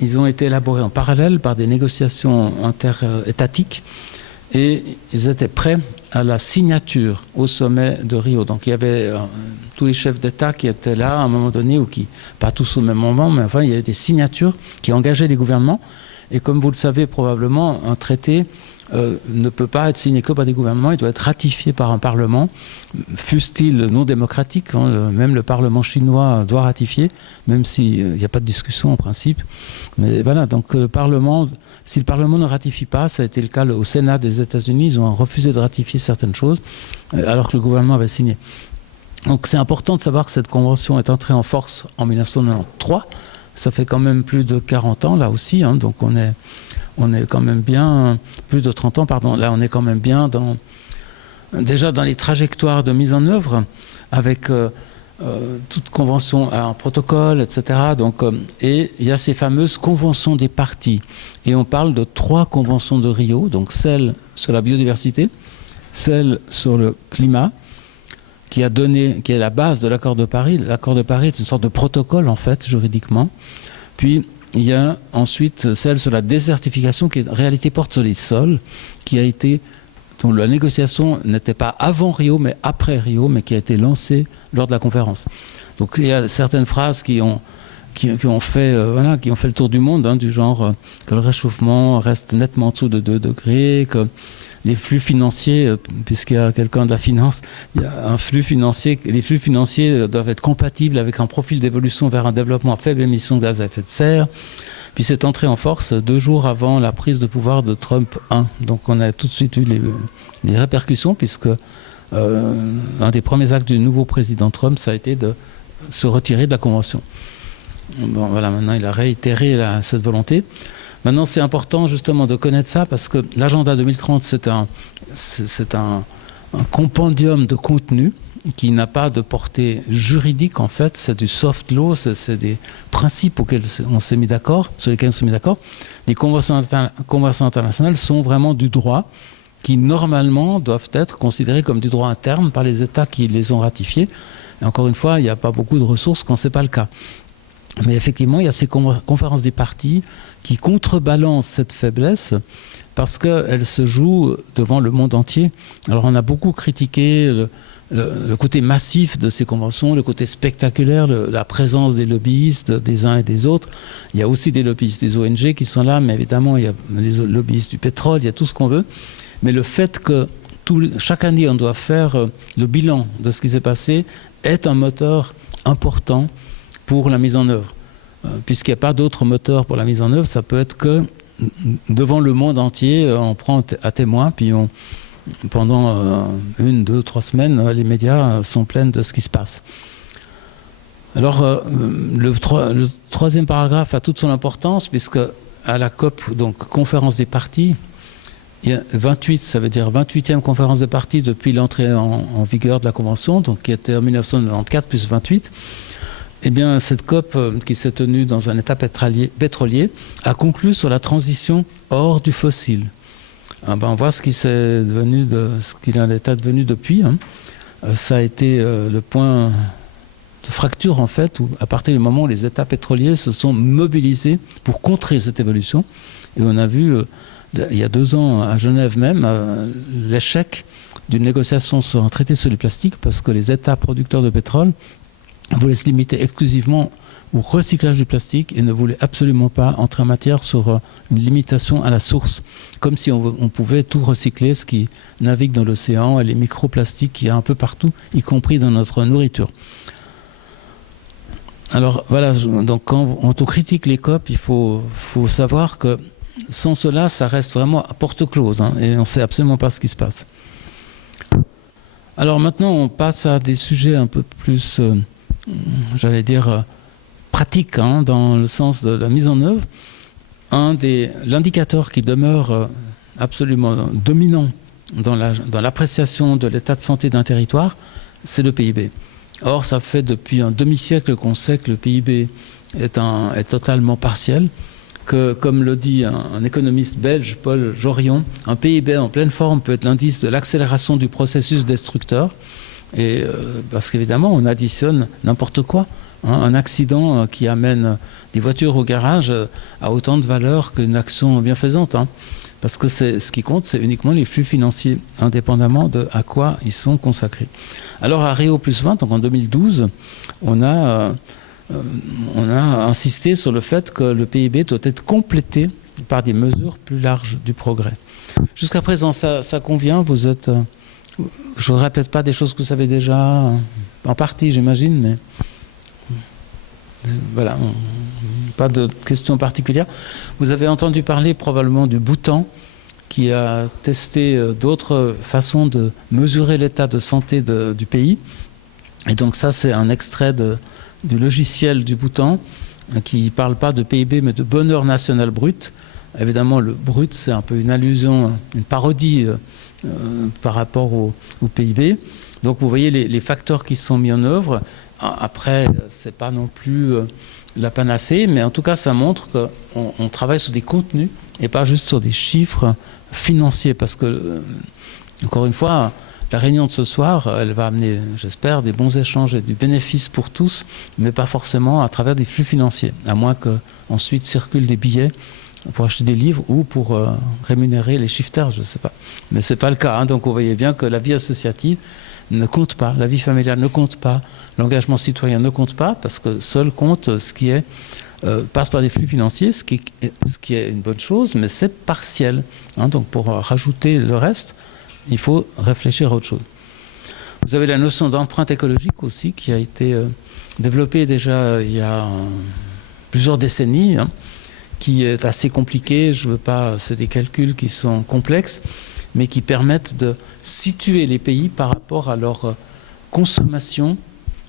ils ont été élaborés en parallèle par des négociations interétatiques. Et ils étaient prêts à la signature au sommet de Rio. Donc il y avait tous les chefs d'État qui étaient là à un moment donné, ou qui, pas tous au même moment, mais enfin il y avait des signatures qui engageaient les gouvernements. Et comme vous le savez probablement, un traité ne peut pas être signé que par des gouvernements, il doit être ratifié par un parlement, fût-il non démocratique, hein, même le parlement chinois doit ratifier, même s'il n'y a pas de discussion en principe. Mais voilà, donc le parlement, si le parlement ne ratifie pas, ça a été le cas au Sénat des États-Unis, ils ont refusé de ratifier certaines choses, alors que le gouvernement avait signé. Donc c'est important de savoir que cette convention est entrée en force en 1993. Ça fait quand même plus de 40 ans là aussi, hein, donc on est quand même bien, plus de 30 ans, pardon, là on est quand même bien déjà dans les trajectoires de mise en œuvre avec toute convention à un protocole, etc. Donc, et il y a ces fameuses conventions des parties. Et on parle de 3 conventions de Rio, donc celle sur la biodiversité, celle sur le climat, qui est la base de l'accord de Paris. L'accord de Paris est une sorte de protocole, en fait, juridiquement. Puis, il y a ensuite celle sur la désertification, qui en réalité porte sur les sols, dont la négociation n'était pas avant Rio, mais après Rio, mais qui a été lancée lors de la conférence. Donc, il y a certaines phrases qui ont fait le tour du monde, hein, du genre que le réchauffement reste nettement en dessous de 2 degrés, que les flux financiers, puisqu'il y a quelqu'un de la finance, il y a un flux financier, les flux financiers doivent être compatibles avec un profil d'évolution vers un développement à faible émission de gaz à effet de serre. Puis c'est entré en force 2 jours avant la prise de pouvoir de Trump 1. Donc on a tout de suite eu les répercussions, puisque un des premiers actes du nouveau président Trump, ça a été de se retirer de la Convention. Bon, voilà, maintenant il a réitéré cette volonté. Maintenant, c'est important justement de connaître ça, parce que l'agenda 2030, c'est un compendium de contenu qui n'a pas de portée juridique, en fait. C'est du soft law, c'est des principes auxquels on s'est mis d'accord, sur lesquels on s'est mis d'accord. Les conventions internationales sont vraiment du droit qui, normalement, doivent être considérées comme du droit interne par les États qui les ont ratifiés. Et encore une fois, il n'y a pas beaucoup de ressources quand ce n'est pas le cas. Mais effectivement, il y a ces conférences des parties qui contrebalancent cette faiblesse parce qu'elles se jouent devant le monde entier. Alors on a beaucoup critiqué le côté massif de ces conventions, le côté spectaculaire, la présence des lobbyistes des uns et des autres. Il y a aussi des lobbyistes des ONG qui sont là, mais évidemment il y a les lobbyistes du pétrole, il y a tout ce qu'on veut. Mais le fait que chaque année on doit faire le bilan de ce qui s'est passé est un moteur important pour la mise en œuvre. Puisqu'il n'y a pas d'autre moteur pour la mise en œuvre, ça peut être que devant le monde entier, on prend à témoin, puis pendant 1, 2, 3 semaines, les médias sont pleins de ce qui se passe. Alors, le 3e paragraphe a toute son importance, puisque à la COP, donc conférence des parties, il y a 28, ça veut dire 28e conférence des parties depuis l'entrée en vigueur de la Convention, donc qui était en 1994 plus 28. Eh bien, cette COP qui s'est tenue dans un état pétrolier a conclu sur la transition hors du fossile. On voit ce qu'il en est advenu depuis. Hein. Ça a été le point de fracture, en fait, où, à partir du moment où les États pétroliers se sont mobilisés pour contrer cette évolution. Et on a vu, il y a 2 ans, à Genève même, l'échec d'une négociation sur un traité sur les plastiques, parce que les États producteurs de pétrole voulait se limiter exclusivement au recyclage du plastique et ne voulait absolument pas entrer en matière sur une limitation à la source, comme si on pouvait tout recycler, ce qui navigue dans l'océan et les microplastiques qu'il y a un peu partout, y compris dans notre nourriture. Alors voilà, donc quand on critique les COP, il faut savoir que sans cela, ça reste vraiment à porte close, hein, et on ne sait absolument pas ce qui se passe. Alors maintenant, on passe à des sujets un peu plus... j'allais dire, pratique, hein, dans le sens de la mise en œuvre. L'indicateur qui demeure absolument dominant dans l'appréciation de l'état de santé d'un territoire, c'est le PIB. Or, ça fait depuis un demi-siècle qu'on sait que le PIB est totalement partiel, que, comme le dit un économiste belge, Paul Jorion, un PIB en pleine forme peut être l'indice de l'accélération du processus destructeur. Et parce qu'évidemment, on additionne n'importe quoi. Hein, un accident qui amène des voitures au garage a autant de valeur qu'une action bienfaisante. Hein, parce que ce qui compte, c'est uniquement les flux financiers, indépendamment de à quoi ils sont consacrés. Alors à Rio plus 20, donc en 2012, on a insisté sur le fait que le PIB doit être complété par des mesures plus larges du progrès. Jusqu'à présent, ça convient, vous êtes... Je ne répète pas des choses que vous savez déjà, en partie j'imagine, mais voilà, pas de questions particulières. Vous avez entendu parler probablement du Bhoutan, qui a testé d'autres façons de mesurer l'état de santé du pays. Et donc ça, c'est un extrait du logiciel du Bhoutan qui ne parle pas de PIB, mais de bonheur national brut. Évidemment, le brut, c'est un peu une allusion, une parodie par rapport au PIB. Donc vous voyez les facteurs qui sont mis en œuvre. Après, ce n'est pas non plus la panacée, mais en tout cas, ça montre qu'on travaille sur des contenus et pas juste sur des chiffres financiers. Parce que, encore une fois, la réunion de ce soir, elle va amener, j'espère, des bons échanges et du bénéfice pour tous, mais pas forcément à travers des flux financiers, à moins qu'ensuite circulent des billets pour acheter des livres ou pour rémunérer les shifters, je ne sais pas. Mais ce n'est pas le cas, hein. Donc vous voyez bien que la vie associative ne compte pas, la vie familiale ne compte pas, l'engagement citoyen ne compte pas, parce que seul compte ce qui est, passe par des flux financiers, ce qui est une bonne chose, mais c'est partiel, hein. Donc pour rajouter le reste, il faut réfléchir à autre chose. Vous avez la notion d'empreinte écologique aussi, qui a été développée déjà il y a plusieurs décennies, hein, qui est assez compliquée. Je veux pas, c'est des calculs qui sont complexes, mais qui permettent de situer les pays par rapport à leur consommation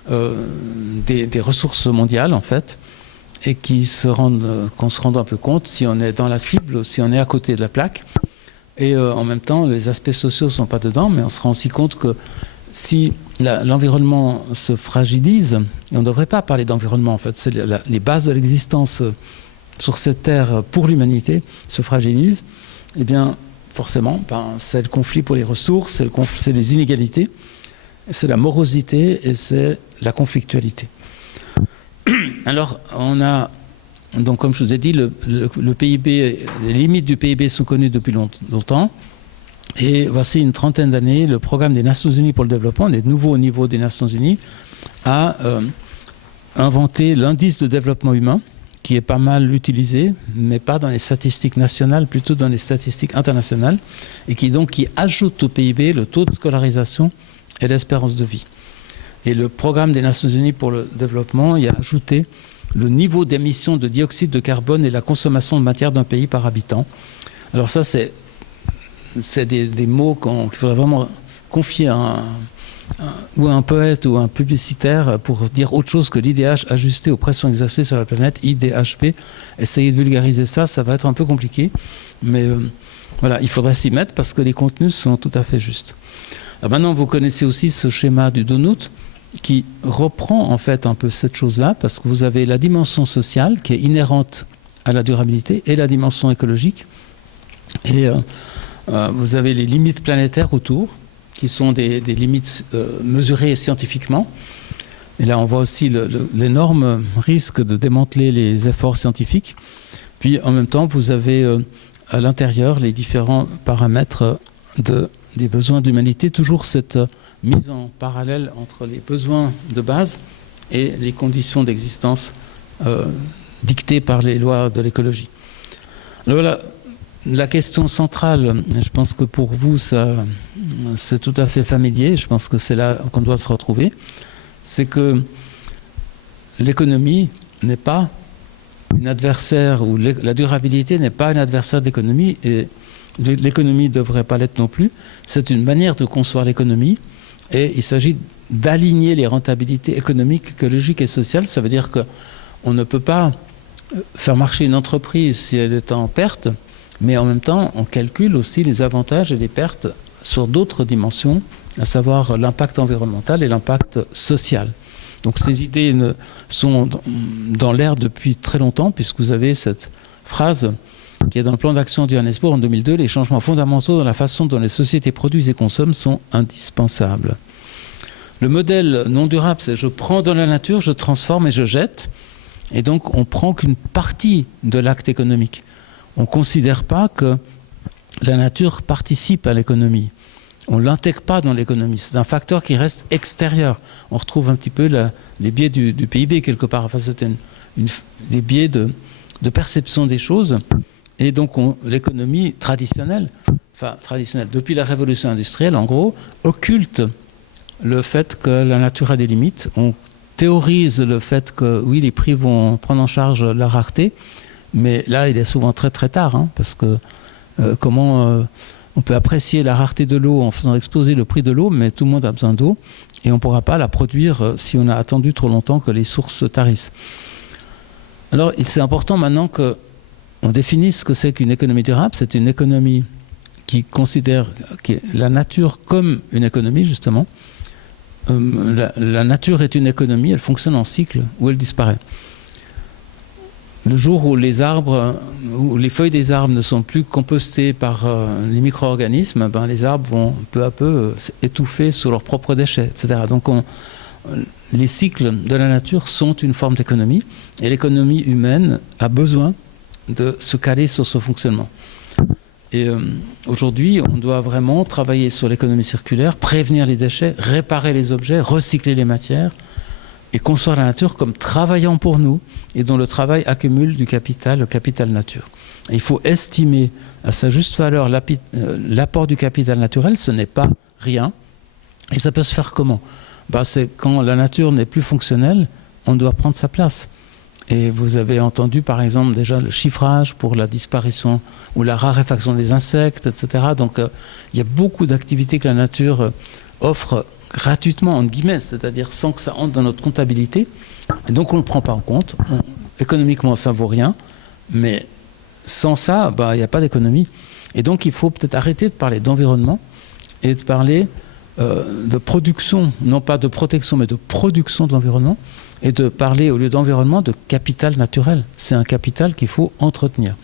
des ressources mondiales, en fait, et qu'on se rende un peu compte si on est dans la cible ou si on est à côté de la plaque. Et en même temps, les aspects sociaux ne sont pas dedans, mais on se rend aussi compte que si l'environnement se fragilise, et on ne devrait pas parler d'environnement, en fait, c'est les bases de l'existence sur cette terre pour l'humanité se fragilisent, eh bien, forcément, c'est le conflit pour les ressources, c'est les inégalités, c'est la morosité et c'est la conflictualité. Alors, on a, donc comme je vous ai dit, le PIB, les limites du PIB sont connues depuis longtemps. Et voici une trentaine d'années, le programme des Nations Unies pour le développement, on est de nouveau au niveau des Nations Unies, a inventé l'indice de développement humain, qui est pas mal utilisé, mais pas dans les statistiques nationales, plutôt dans les statistiques internationales, et qui ajoute au PIB le taux de scolarisation et l'espérance de vie. Et le programme des Nations Unies pour le développement y a ajouté le niveau d'émission de dioxyde de carbone et la consommation de matière d'un pays par habitant. Alors ça, c'est des mots qu'il faudrait vraiment confier à un poète ou un publicitaire pour dire autre chose que l'IDH ajusté aux pressions exercées sur la planète, IDHP. Essayer de vulgariser ça, ça va être un peu compliqué. Mais voilà, il faudrait s'y mettre parce que les contenus sont tout à fait justes. Alors maintenant, vous connaissez aussi ce schéma du donut qui reprend en fait un peu cette chose-là, parce que vous avez la dimension sociale qui est inhérente à la durabilité et la dimension écologique. Et vous avez les limites planétaires autour, qui sont des limites mesurées scientifiquement. Et là, on voit aussi l'énorme risque de démanteler les efforts scientifiques. Puis, en même temps, vous avez à l'intérieur les différents paramètres des besoins de l'humanité, toujours cette mise en parallèle entre les besoins de base et les conditions d'existence dictées par les lois de l'écologie. Alors voilà, la question centrale, je pense que pour vous, c'est tout à fait familier, je pense que c'est là qu'on doit se retrouver, c'est que l'économie n'est pas une adversaire, ou la durabilité n'est pas un adversaire d'économie, et l'économie ne devrait pas l'être non plus. C'est une manière de concevoir l'économie, et il s'agit d'aligner les rentabilités économiques, écologiques et sociales. Ça veut dire qu'on ne peut pas faire marcher une entreprise si elle est en perte, mais en même temps, on calcule aussi les avantages et les pertes sur d'autres dimensions, à savoir l'impact environnemental et l'impact social. Donc ces idées sont dans l'air depuis très longtemps, puisque vous avez cette phrase qui est dans le plan d'action du Johannesburg en 2002, les changements fondamentaux dans la façon dont les sociétés produisent et consomment sont indispensables. Le modèle non durable, c'est je prends dans la nature, je transforme et je jette, et donc on prend qu'une partie de l'acte économique. On ne considère pas que la nature participe à l'économie. On ne l'intègre pas dans l'économie. C'est un facteur qui reste extérieur. On retrouve un petit peu les biais du PIB quelque part. Enfin, c'est des biais de perception des choses. Et donc l'économie traditionnelle, depuis la révolution industrielle, en gros, occulte le fait que la nature a des limites. On théorise le fait que, oui, les prix vont prendre en charge la rareté, mais là, il est souvent très très tard, hein, parce que comment On peut apprécier la rareté de l'eau en faisant exploser le prix de l'eau, mais tout le monde a besoin d'eau et on ne pourra pas la produire si on a attendu trop longtemps que les sources se tarissent. Alors, c'est important maintenant qu'on définisse ce que c'est qu'une économie durable. C'est une économie qui considère la nature comme une économie, justement. La nature est une économie, elle fonctionne en cycle où elle disparaît. Le jour où les feuilles des arbres ne sont plus compostées par les micro-organismes, les arbres vont peu à peu étouffer sous leurs propres déchets, etc. Donc les cycles de la nature sont une forme d'économie et l'économie humaine a besoin de se caler sur ce fonctionnement. Et aujourd'hui, on doit vraiment travailler sur l'économie circulaire, prévenir les déchets, réparer les objets, recycler les matières et concevoir la nature comme travaillant pour nous et dont le travail accumule du capital, le capital nature. Et il faut estimer à sa juste valeur l'apport du capital naturel, ce n'est pas rien. Et ça peut se faire comment ? C'est quand la nature n'est plus fonctionnelle, on doit prendre sa place. Et vous avez entendu par exemple déjà le chiffrage pour la disparition ou la raréfaction des insectes, etc. Donc il y a beaucoup d'activités que la nature offre gratuitement, entre guillemets, c'est-à-dire sans que ça entre dans notre comptabilité. Et donc on ne le prend pas en compte. Économiquement, ça ne vaut rien. Mais sans ça, il n'y a pas d'économie. Et donc il faut peut-être arrêter de parler d'environnement et de parler de production, non pas de protection, mais de production de l'environnement, et de parler, au lieu d'environnement, de capital naturel. C'est un capital qu'il faut entretenir.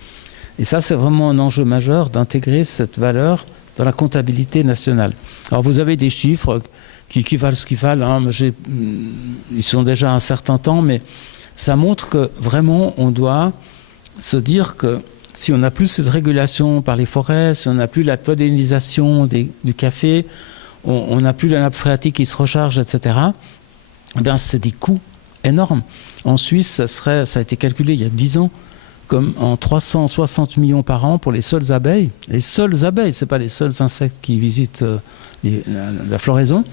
Et ça, c'est vraiment un enjeu majeur d'intégrer cette valeur dans la comptabilité nationale. Alors, vous avez des chiffres qui valent ce qu'ils valent. Ils sont déjà un certain temps, mais ça montre que vraiment, on doit se dire que si on n'a plus cette régulation par les forêts, si on n'a plus la pollinisation du café, on n'a plus la nappe phréatique qui se recharge, etc., c'est des coûts énormes. En Suisse, ça a été calculé il y a 10 ans, comme en 360 millions par an pour les seules abeilles. Les seules abeilles, ce n'est pas les seuls insectes qui visitent la floraison.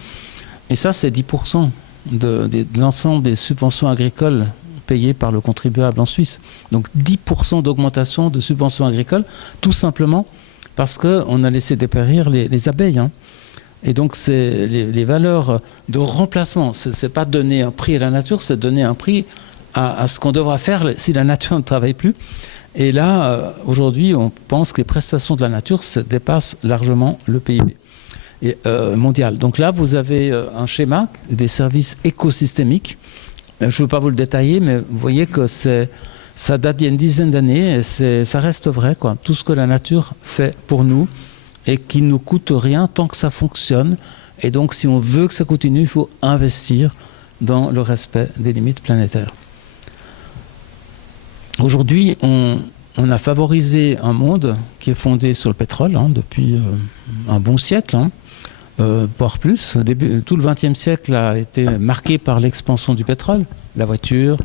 Et ça, c'est 10% de l'ensemble des subventions agricoles payées par le contribuable en Suisse. Donc 10% d'augmentation de subventions agricoles, tout simplement parce qu'on a laissé dépérir les abeilles. Et donc, c'est les valeurs de remplacement. Ce n'est pas donner un prix à la nature, c'est donner un prix à ce qu'on devra faire si la nature ne travaille plus. Et là, aujourd'hui, on pense que les prestations de la nature dépassent largement le PIB mondial. Donc là, vous avez un schéma des services écosystémiques. Je ne veux pas vous le détailler, mais vous voyez que ça date d'il y a une dizaine d'années et ça reste vrai, quoi. Tout ce que la nature fait pour nous et qui ne nous coûte rien tant que ça fonctionne. Et donc, si on veut que ça continue, il faut investir dans le respect des limites planétaires. Aujourd'hui, on a favorisé un monde qui est fondé sur le pétrole depuis un bon siècle, voire plus. Tout le XXe siècle a été marqué par l'expansion du pétrole, la voiture,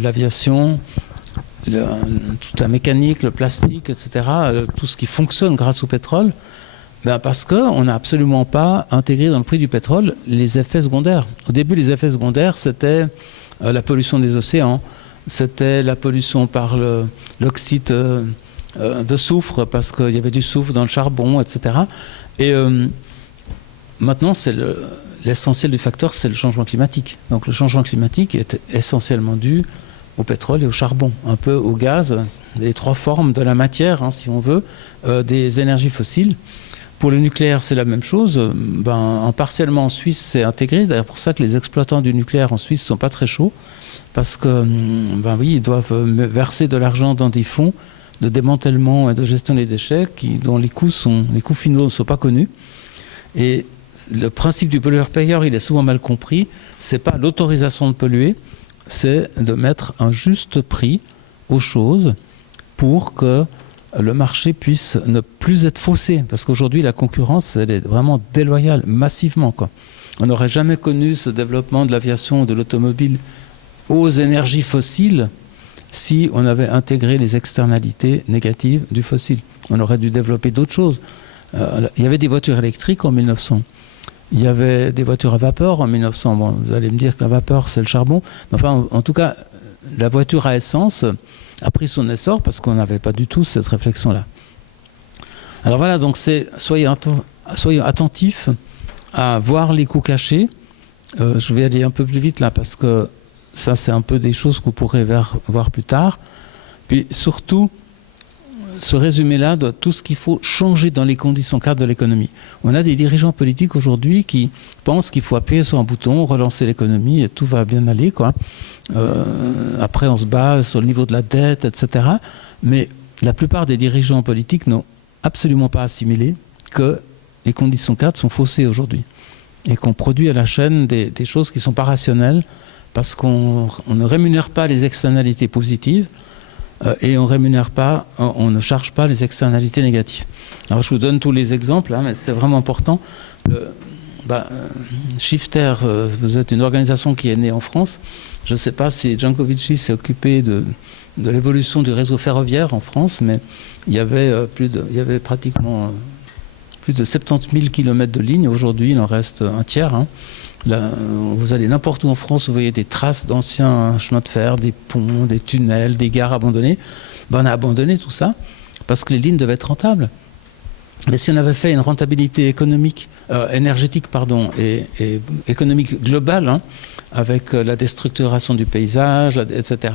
l'aviation, toute la mécanique, le plastique, etc., tout ce qui fonctionne grâce au pétrole, parce qu'on n'a absolument pas intégré dans le prix du pétrole les effets secondaires. Au début, les effets secondaires, c'était la pollution des océans, c'était la pollution par l'oxyde de soufre, parce qu'il y avait du soufre dans le charbon, etc. Et maintenant, l'essentiel du facteur, c'est le changement climatique. Donc le changement climatique est essentiellement dû au pétrole et au charbon, un peu au gaz, les trois formes de la matière, si on veut, des énergies fossiles. Pour le nucléaire, c'est la même chose. Partiellement en Suisse, c'est intégré. C'est d'ailleurs pour ça que les exploitants du nucléaire en Suisse ne sont pas très chauds, parce que, ils doivent verser de l'argent dans des fonds de démantèlement et de gestion des déchets dont les coûts finaux ne sont pas connus. Et le principe du pollueur-payeur, il est souvent mal compris. Ce n'est pas l'autorisation de polluer, c'est de mettre un juste prix aux choses pour que le marché puisse ne plus être faussé. Parce qu'aujourd'hui, la concurrence, elle est vraiment déloyale, massivement, quoi. On n'aurait jamais connu ce développement de l'aviation, de l'automobile aux énergies fossiles si on avait intégré les externalités négatives du fossile. On aurait dû développer d'autres choses. Il y avait des voitures électriques en 1900. Il y avait des voitures à vapeur en 1900. Bon, vous allez me dire que la vapeur, c'est le charbon. Mais enfin, en tout cas, la voiture à essence a pris son essor parce qu'on n'avait pas du tout cette réflexion-là. Alors voilà, donc soyez attentifs à voir les coûts cachés. Je vais aller un peu plus vite là parce que ça c'est un peu des choses que vous pourrez voir plus tard. Puis surtout, ce résumé-là de tout ce qu'il faut changer dans les conditions cadres de l'économie. On a des dirigeants politiques aujourd'hui qui pensent qu'il faut appuyer sur un bouton, relancer l'économie et tout va bien aller, quoi. Après, on se bat sur le niveau de la dette, etc. Mais la plupart des dirigeants politiques n'ont absolument pas assimilé que les conditions cadres sont faussées aujourd'hui et qu'on produit à la chaîne des choses qui ne sont pas rationnelles parce qu'on ne rémunère pas les externalités positives et on ne charge pas les externalités négatives. Alors je vous donne tous les exemples, hein, mais c'est vraiment important. Shifter, vous êtes une organisation qui est née en France. Je ne sais pas si Jancovici s'est occupé de l'évolution du réseau ferroviaire en France, mais il y avait pratiquement plus de 70 000 km de lignes. Aujourd'hui, il en reste un tiers. Hein. Là, vous allez n'importe où en France, vous voyez des traces d'anciens chemins de fer, des ponts, des tunnels, des gares abandonnées. On a abandonné tout ça parce que les lignes devaient être rentables. Mais si on avait fait une rentabilité énergétique et économique globale, hein, avec la déstructuration du paysage, etc.,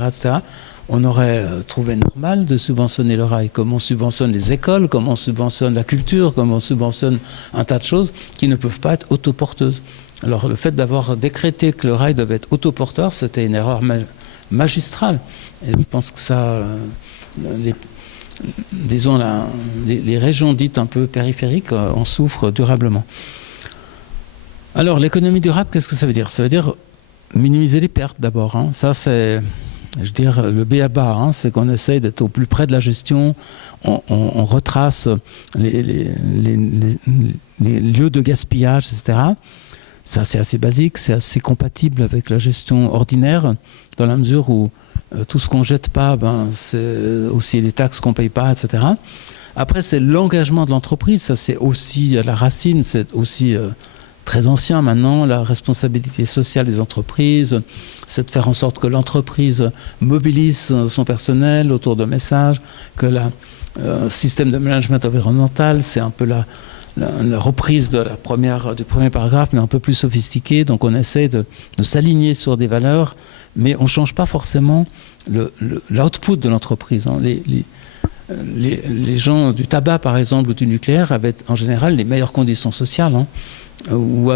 on aurait trouvé normal de subventionner le rail, comme on subventionne les écoles, comme on subventionne la culture, comme on subventionne un tas de choses qui ne peuvent pas être autoporteuses. Alors le fait d'avoir décrété que le rail devait être autoporteur, c'était une erreur magistrale. Et je pense que ça... les régions dites un peu périphériques en souffrent durablement. Alors, l'économie durable, qu'est-ce que ça veut dire? Ça veut dire minimiser les pertes d'abord. Hein. Ça, c'est, je veux dire, le b.a.-ba, hein, c'est qu'on essaye d'être au plus près de la gestion, on retrace les lieux de gaspillage, etc. Ça, c'est assez basique, c'est assez compatible avec la gestion ordinaire, dans la mesure où tout ce qu'on ne jette pas, c'est aussi les taxes qu'on ne paye pas, etc. Après, c'est l'engagement de l'entreprise. Ça, c'est aussi à la racine. C'est aussi très ancien maintenant. La responsabilité sociale des entreprises, c'est de faire en sorte que l'entreprise mobilise son personnel autour de messages, que le système de management environnemental, c'est un peu la reprise du premier paragraphe, mais un peu plus sophistiqué. Donc, on essaie de s'aligner sur des valeurs, mais on ne change pas forcément l'output de l'entreprise. Hein. Les gens du tabac, par exemple, ou du nucléaire, avaient en général les meilleures conditions sociales. Hein, ou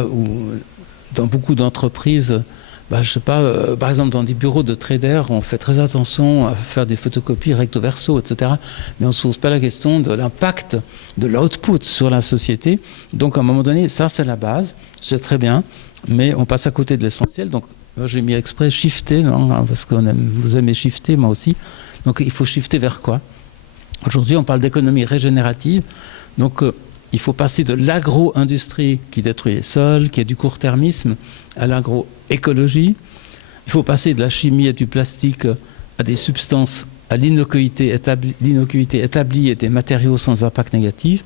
dans beaucoup d'entreprises, je sais pas, par exemple, dans des bureaux de traders, on fait très attention à faire des photocopies recto verso, etc. Mais on ne se pose pas la question de l'impact de l'output sur la société. Donc, à un moment donné, ça, c'est la base. C'est très bien, mais on passe à côté de l'essentiel. Donc, j'ai mis exprès shifter, hein, parce que vous aimez shifter, moi aussi. Donc, il faut shifter vers quoi? Aujourd'hui, on parle d'économie régénérative. Donc, il faut passer de l'agro-industrie qui détruit les sols, qui est du court-termisme, à l'agro-écologie. Il faut passer de la chimie et du plastique à des substances, à l'innocuité établie et des matériaux sans impact négatif.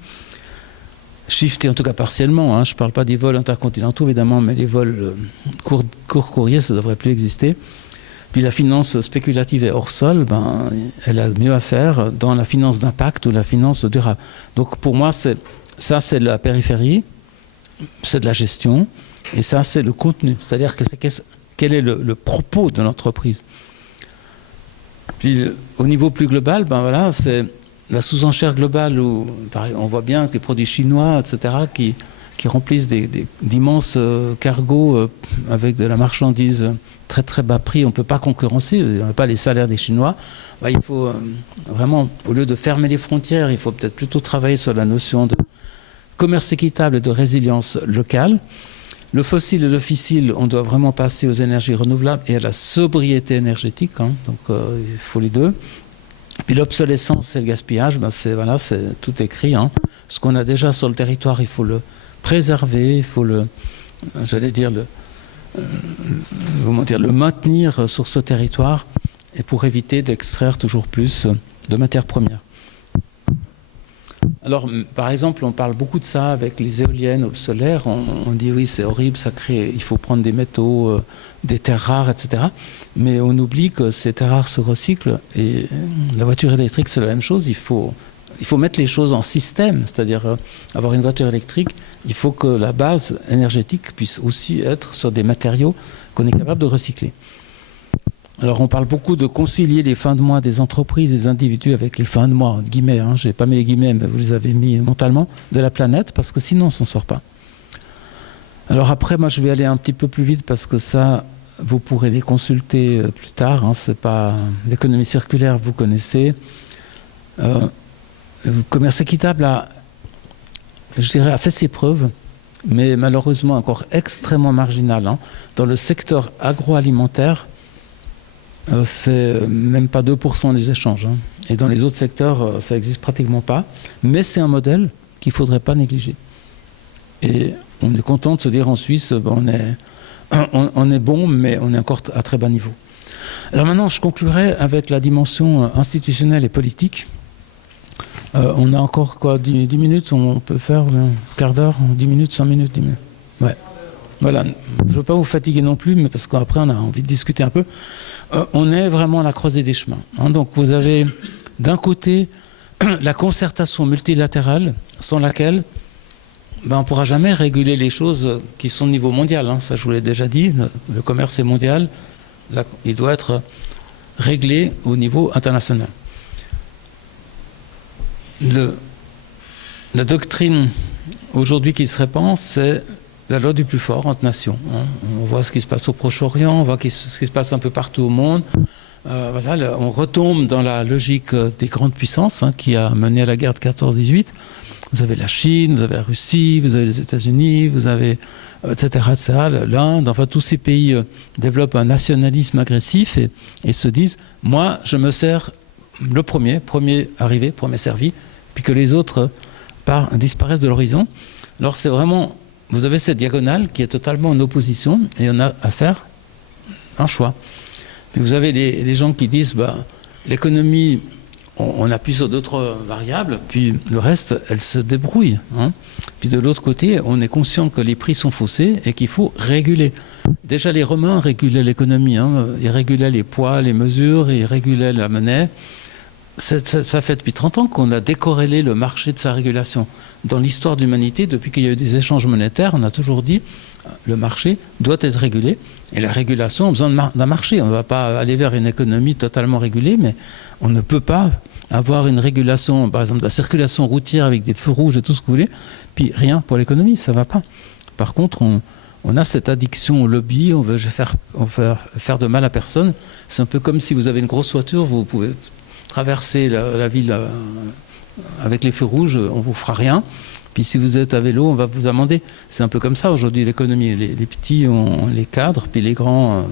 Shifter, en tout cas partiellement, hein, je ne parle pas des vols intercontinentaux évidemment, mais les vols court courrier, ça ne devrait plus exister. Puis la finance spéculative et hors sol, elle a mieux à faire dans la finance d'impact ou la finance durable. Donc pour moi, c'est la périphérie, c'est de la gestion, et ça c'est le contenu, c'est-à-dire quel est le propos de l'entreprise. Puis au niveau plus global, c'est la sous-enchère globale où on voit bien que les produits chinois, etc., qui remplissent d'immenses cargos avec de la marchandise très très bas prix, on ne peut pas concurrencer, on n'a pas les salaires des Chinois. Il faut vraiment, au lieu de fermer les frontières, il faut peut-être plutôt travailler sur la notion de commerce équitable et de résilience locale. Le fossile et le fissile, on doit vraiment passer aux énergies renouvelables et à la sobriété énergétique, hein, donc il faut les deux. Puis l'obsolescence et le gaspillage, c'est tout écrit. Hein. Ce qu'on a déjà sur le territoire, il faut le préserver, il faut le maintenir sur ce territoire, et pour éviter d'extraire toujours plus de matières premières. Alors, par exemple, on parle beaucoup de ça avec les éoliennes ou le solaire. On dit oui, c'est horrible, il faut prendre des métaux, des terres rares, etc. Mais on oublie que ces terres rares se recyclent, et la voiture électrique, c'est la même chose. Il faut il faut mettre les choses en système, c'est-à-dire avoir une voiture électrique, il faut que la base énergétique puisse aussi être sur des matériaux qu'on est capable de recycler. Alors on parle beaucoup de concilier les fins de mois des entreprises et des individus avec les fins de mois, entre guillemets, hein, je n'ai pas mis les guillemets, mais vous les avez mis mentalement, de la planète, parce que sinon on ne s'en sort pas. Alors après, moi je vais aller un petit peu plus vite, parce que ça, vous pourrez les consulter plus tard, hein, c'est pas l'économie circulaire, vous connaissez. Le commerce équitable a fait ses preuves, mais malheureusement encore extrêmement marginal. Hein. Dans le secteur agroalimentaire, c'est même pas 2% des échanges. Hein. Et dans les autres secteurs, ça n'existe pratiquement pas. Mais c'est un modèle qu'il ne faudrait pas négliger. Et on est content de se dire en Suisse, on est bon, mais on est encore à très bas niveau. Alors maintenant, je conclurai avec la dimension institutionnelle et politique. On a encore quoi, 10 minutes, on peut faire un quart d'heure, 10 minutes, 5 minutes, 10 minutes. Ouais. Voilà, je ne veux pas vous fatiguer non plus, mais parce qu'après on a envie de discuter un peu. On est vraiment à la croisée des chemins. Hein. Donc vous avez d'un côté la concertation multilatérale, sans laquelle on ne pourra jamais réguler les choses qui sont au niveau mondial. Hein. Ça je vous l'ai déjà dit, le commerce est mondial, il doit être réglé au niveau international. La doctrine aujourd'hui qui se répand, c'est la loi du plus fort entre nations. Hein. On voit ce qui se passe au Proche-Orient, on voit ce qui se passe un peu partout au monde. Voilà, on retombe dans la logique des grandes puissances, hein, qui a mené à la guerre de 14-18. Vous avez la Chine, vous avez la Russie, vous avez les États-Unis, vous avez etc., l'Inde. Enfin, tous ces pays développent un nationalisme agressif et se disent « moi, je me sers le premier arrivé, premier servi », puis que les autres disparaissent de l'horizon. Alors c'est vraiment... Vous avez cette diagonale qui est totalement en opposition et on a à faire un choix. Puis vous avez les gens qui disent l'économie, on appuie sur d'autres variables, puis le reste, elle se débrouille. Hein. Puis de l'autre côté, on est conscient que les prix sont faussés et qu'il faut réguler. Déjà, les Romains régulaient l'économie. Hein. Ils régulaient les poids, les mesures, ils régulaient la monnaie. Ça fait depuis 30 ans qu'on a décorrélé le marché de sa régulation. Dans l'histoire de l'humanité, depuis qu'il y a eu des échanges monétaires, on a toujours dit le marché doit être régulé. Et la régulation a besoin d'un marché. On ne va pas aller vers une économie totalement régulée, mais on ne peut pas avoir une régulation, par exemple, de la circulation routière avec des feux rouges et tout ce que vous voulez, puis rien pour l'économie, ça ne va pas. Par contre, on a cette addiction au lobby, on veut faire de mal à personne. C'est un peu comme si vous avez une grosse voiture, vous pouvez traverser la ville avec les feux rouges, on ne vous fera rien. Puis si vous êtes à vélo, on va vous amender. C'est un peu comme ça aujourd'hui l'économie. Les petits ont les cadres, puis les grands,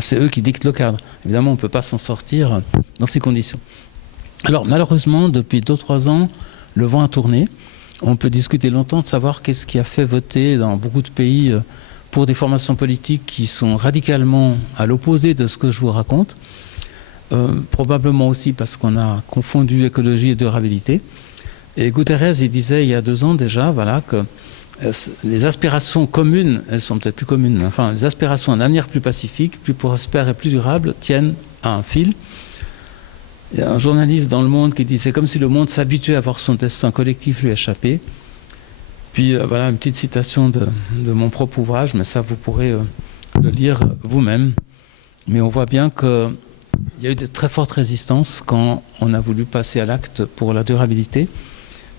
c'est eux qui dictent le cadre. Évidemment, on ne peut pas s'en sortir dans ces conditions. Alors malheureusement, depuis 2-3 ans, le vent a tourné. On peut discuter longtemps de savoir qu'est-ce qui a fait voter dans beaucoup de pays pour des formations politiques qui sont radicalement à l'opposé de ce que je vous raconte. Probablement aussi parce qu'on a confondu écologie et durabilité. Et Guterres, il disait il y a 2 ans déjà, voilà, que les aspirations communes, elles sont peut-être plus communes, mais enfin, les aspirations à un avenir plus pacifique, plus prospère et plus durable tiennent à un fil. Il y a un journaliste dans Le Monde qui dit c'est comme si le monde s'habituait à voir son destin collectif lui échapper. Puis voilà une petite citation de mon propre ouvrage, mais ça vous pourrez le lire vous-même. Mais on voit bien que il y a eu de très fortes résistances quand on a voulu passer à l'acte pour la durabilité.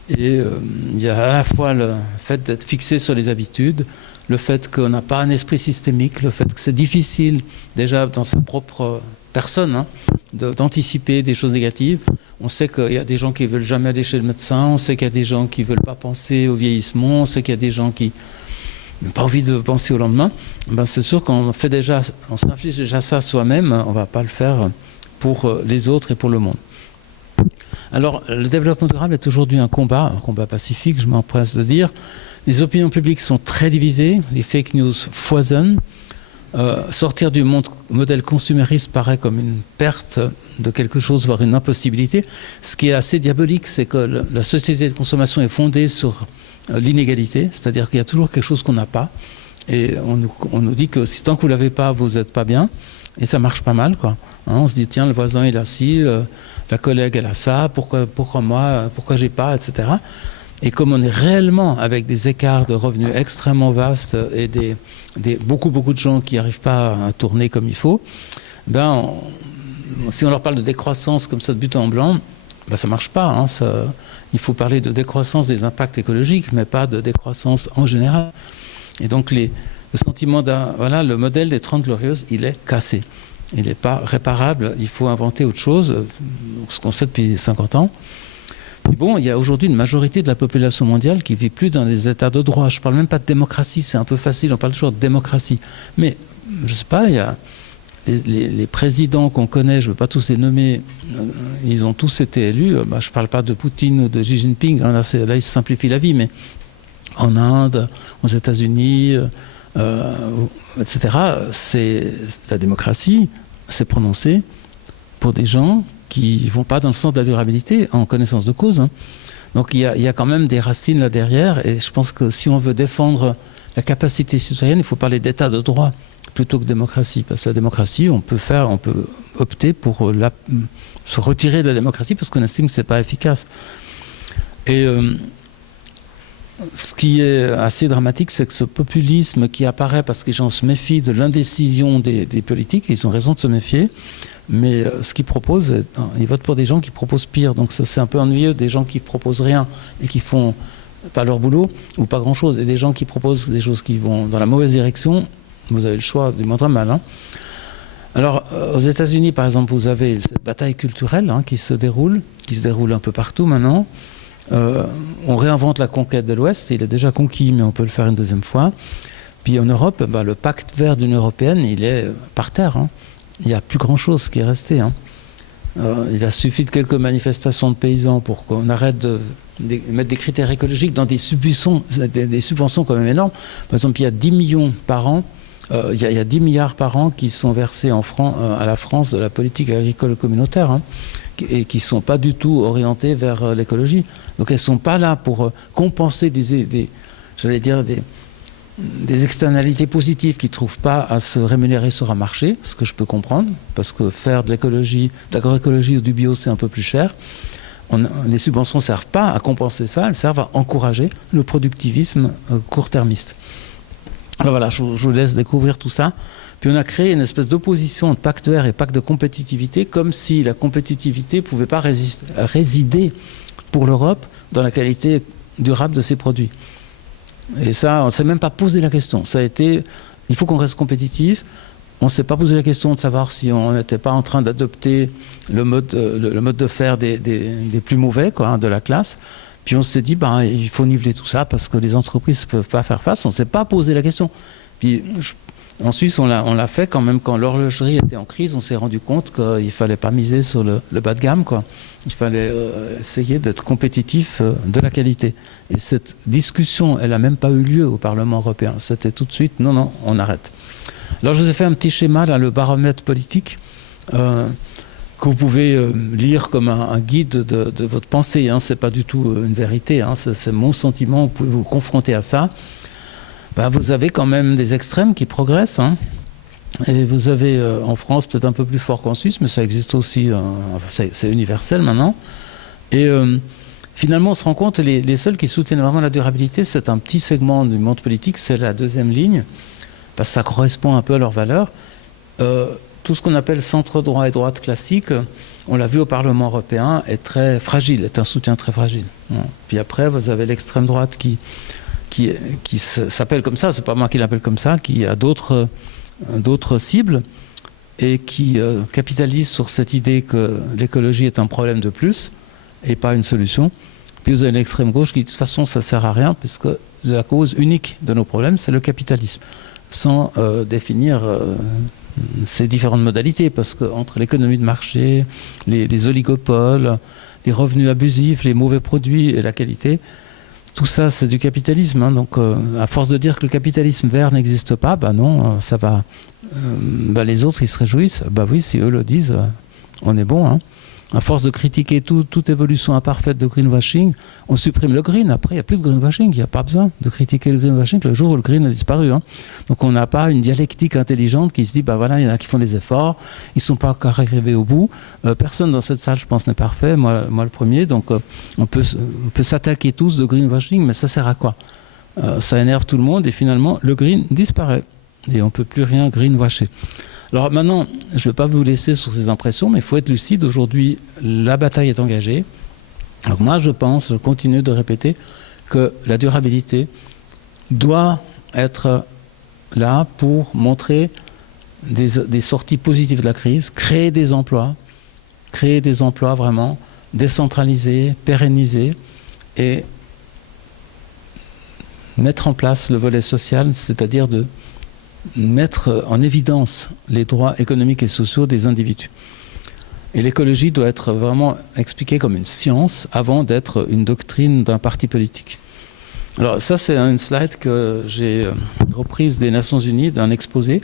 Et il y a à la fois le fait d'être fixé sur les habitudes, le fait qu'on n'a pas un esprit systémique, le fait que c'est difficile déjà dans sa propre personne d'anticiper des choses négatives. On sait qu'il y a des gens qui ne veulent jamais aller chez le médecin, on sait qu'il y a des gens qui ne veulent pas penser au vieillissement, on sait qu'il y a des gens qui n'ont pas envie de penser au lendemain. C'est sûr qu'on s'inflige déjà ça soi-même, on ne va pas le faire pour les autres et pour le monde. Alors, le développement durable est aujourd'hui un combat pacifique, je m'empresse de dire. Les opinions publiques sont très divisées, les fake news foisonnent. Sortir du modèle consumériste paraît comme une perte de quelque chose, voire une impossibilité. Ce qui est assez diabolique, c'est que la société de consommation est fondée sur l'inégalité, c'est-à-dire qu'il y a toujours quelque chose qu'on n'a pas. Et on nous dit que si tant que vous ne l'avez pas, vous n'êtes pas bien. Et ça marche pas mal, quoi. On se dit, tiens, le voisin, il a ci, la collègue elle a ça, pourquoi moi, pourquoi j'ai pas, etc. Et comme on est réellement avec des écarts de revenus extrêmement vastes et beaucoup de gens qui n'arrivent pas à tourner comme il faut, si on leur parle de décroissance comme ça de but en blanc, ça ne marche pas. Hein, il faut parler de décroissance des impacts écologiques, mais pas de décroissance en général. Et donc le sentiment le modèle des 30 Glorieuses, il est cassé. Il n'est pas réparable, il faut inventer autre chose, ce qu'on sait depuis 50 ans. Puis bon, il y a aujourd'hui une majorité de la population mondiale qui ne vit plus dans les états de droit. Je ne parle même pas de démocratie, c'est un peu facile, on parle toujours de démocratie. Mais, je ne sais pas, il y a les présidents qu'on connaît, je ne veux pas tous les nommer, ils ont tous été élus. Je ne parle pas de Poutine ou de Xi Jinping, là il se simplifie la vie, mais en Inde, aux États-Unis, etc., c'est la démocratie, c'est prononcé pour des gens qui ne vont pas dans le sens de la durabilité, en connaissance de cause. Hein. Donc il y a quand même des racines là derrière, et je pense que si on veut défendre la capacité citoyenne, il faut parler d'état de droit plutôt que démocratie. Parce que la démocratie, on peut opter pour se retirer de la démocratie parce qu'on estime que ce n'est pas efficace. Et ce qui est assez dramatique, c'est que ce populisme qui apparaît parce que les gens se méfient de l'indécision des politiques, et ils ont raison de se méfier, mais ce qu'ils proposent, ils votent pour des gens qui proposent pire. Donc ça, c'est un peu ennuyeux, des gens qui proposent rien et qui font pas leur boulot ou pas grand-chose, et des gens qui proposent des choses qui vont dans la mauvaise direction. Vous avez le choix du moindre mal. Hein. Alors, aux États-Unis, par exemple, vous avez cette bataille culturelle qui se déroule un peu partout maintenant. On réinvente la conquête de l'Ouest. Il est déjà conquis, mais on peut le faire une deuxième fois. Puis en Europe, le pacte vert de l'Union européenne, il est par terre. Hein. Il n'y a plus grand-chose qui est resté. Hein. Il a suffi de quelques manifestations de paysans pour qu'on arrête de mettre des critères écologiques dans des subventions quand même énormes. Par exemple, il y a 10 millions par an. Il y a 10 milliards par an qui sont versés à la France de la politique agricole communautaire, hein, et qui ne sont pas du tout orientés vers l'écologie. Donc elles ne sont pas là pour compenser des externalités positives qui ne trouvent pas à se rémunérer sur un marché, ce que je peux comprendre, parce que faire de l'écologie, de l'agroécologie ou du bio, c'est un peu plus cher. Les subventions ne servent pas à compenser ça, elles servent à encourager le productivisme court-termiste. Alors voilà, je vous laisse découvrir tout ça. Puis on a créé une espèce d'opposition de pacte vert et pacte de compétitivité, comme si la compétitivité ne pouvait pas résider pour l'Europe dans la qualité durable de ses produits. Et ça, on ne s'est même pas posé la question. Ça a été, il faut qu'on reste compétitif. On ne s'est pas posé la question de savoir si on n'était pas en train d'adopter le mode de faire des plus mauvais, de la classe. Puis on s'est dit, il faut niveler tout ça parce que les entreprises ne peuvent pas faire face. On ne s'est pas posé la question. Puis en Suisse, on l'a fait quand même quand l'horlogerie était en crise. On s'est rendu compte qu'il ne fallait pas miser sur le bas de gamme, quoi. Il fallait essayer d'être compétitif de la qualité. Et cette discussion, elle n'a même pas eu lieu au Parlement européen. C'était tout de suite, non, on arrête. Alors je vous ai fait un petit schéma, là, le baromètre politique, que vous pouvez lire comme un guide de votre pensée. Hein. Ce n'est pas du tout une vérité, hein. C'est mon sentiment, vous pouvez vous confronter à ça. Vous avez quand même des extrêmes qui progressent. Hein. Et vous avez en France, peut-être un peu plus fort qu'en Suisse, mais ça existe aussi, c'est universel maintenant. Et finalement, on se rend compte que les seuls qui soutiennent vraiment la durabilité, c'est un petit segment du monde politique, c'est la deuxième ligne, parce que ça correspond un peu à leurs valeurs. Tout ce qu'on appelle centre-droit et droite classique, on l'a vu au Parlement européen, est très fragile, est un soutien très fragile. Puis après, vous avez l'extrême droite qui s'appelle comme ça, c'est pas moi qui l'appelle comme ça, qui a d'autres cibles et qui capitalise sur cette idée que l'écologie est un problème de plus et pas une solution. Puis vous avez l'extrême gauche qui, de toute façon, ça ne sert à rien puisque la cause unique de nos problèmes, c'est le capitalisme, sans définir ces différentes modalités, parce qu'entre l'économie de marché, les oligopoles, les revenus abusifs, les mauvais produits et la qualité, tout ça, c'est du capitalisme. Hein. Donc, à force de dire que le capitalisme vert n'existe pas, non, ça va. Les autres, ils se réjouissent. Oui, si eux le disent, on est bon. Hein. à force de critiquer toute évolution imparfaite de greenwashing, on supprime le green. Après, il n'y a plus de greenwashing. Il n'y a pas besoin de critiquer le greenwashing le jour où le green a disparu. Hein. Donc, on n'a pas une dialectique intelligente qui se dit, voilà, il y en a qui font des efforts, ils ne sont pas encore arrivés au bout. Personne dans cette salle, je pense, n'est parfait. Moi le premier. Donc, on peut s'attaquer tous de greenwashing, mais ça sert à quoi? Ça énerve tout le monde et finalement, le green disparaît. Et on ne peut plus rien greenwasher. Alors maintenant, je ne vais pas vous laisser sur ces impressions, mais il faut être lucide. Aujourd'hui, la bataille est engagée. Donc moi, je continue de répéter que la durabilité doit être là pour montrer des sorties positives de la crise, créer des emplois vraiment décentralisés, pérennisés et mettre en place le volet social, c'est-à-dire de mettre en évidence les droits économiques et sociaux des individus. Et l'écologie doit être vraiment expliquée comme une science avant d'être une doctrine d'un parti politique. Alors ça, c'est une slide que j'ai reprise des Nations Unies, d'un exposé.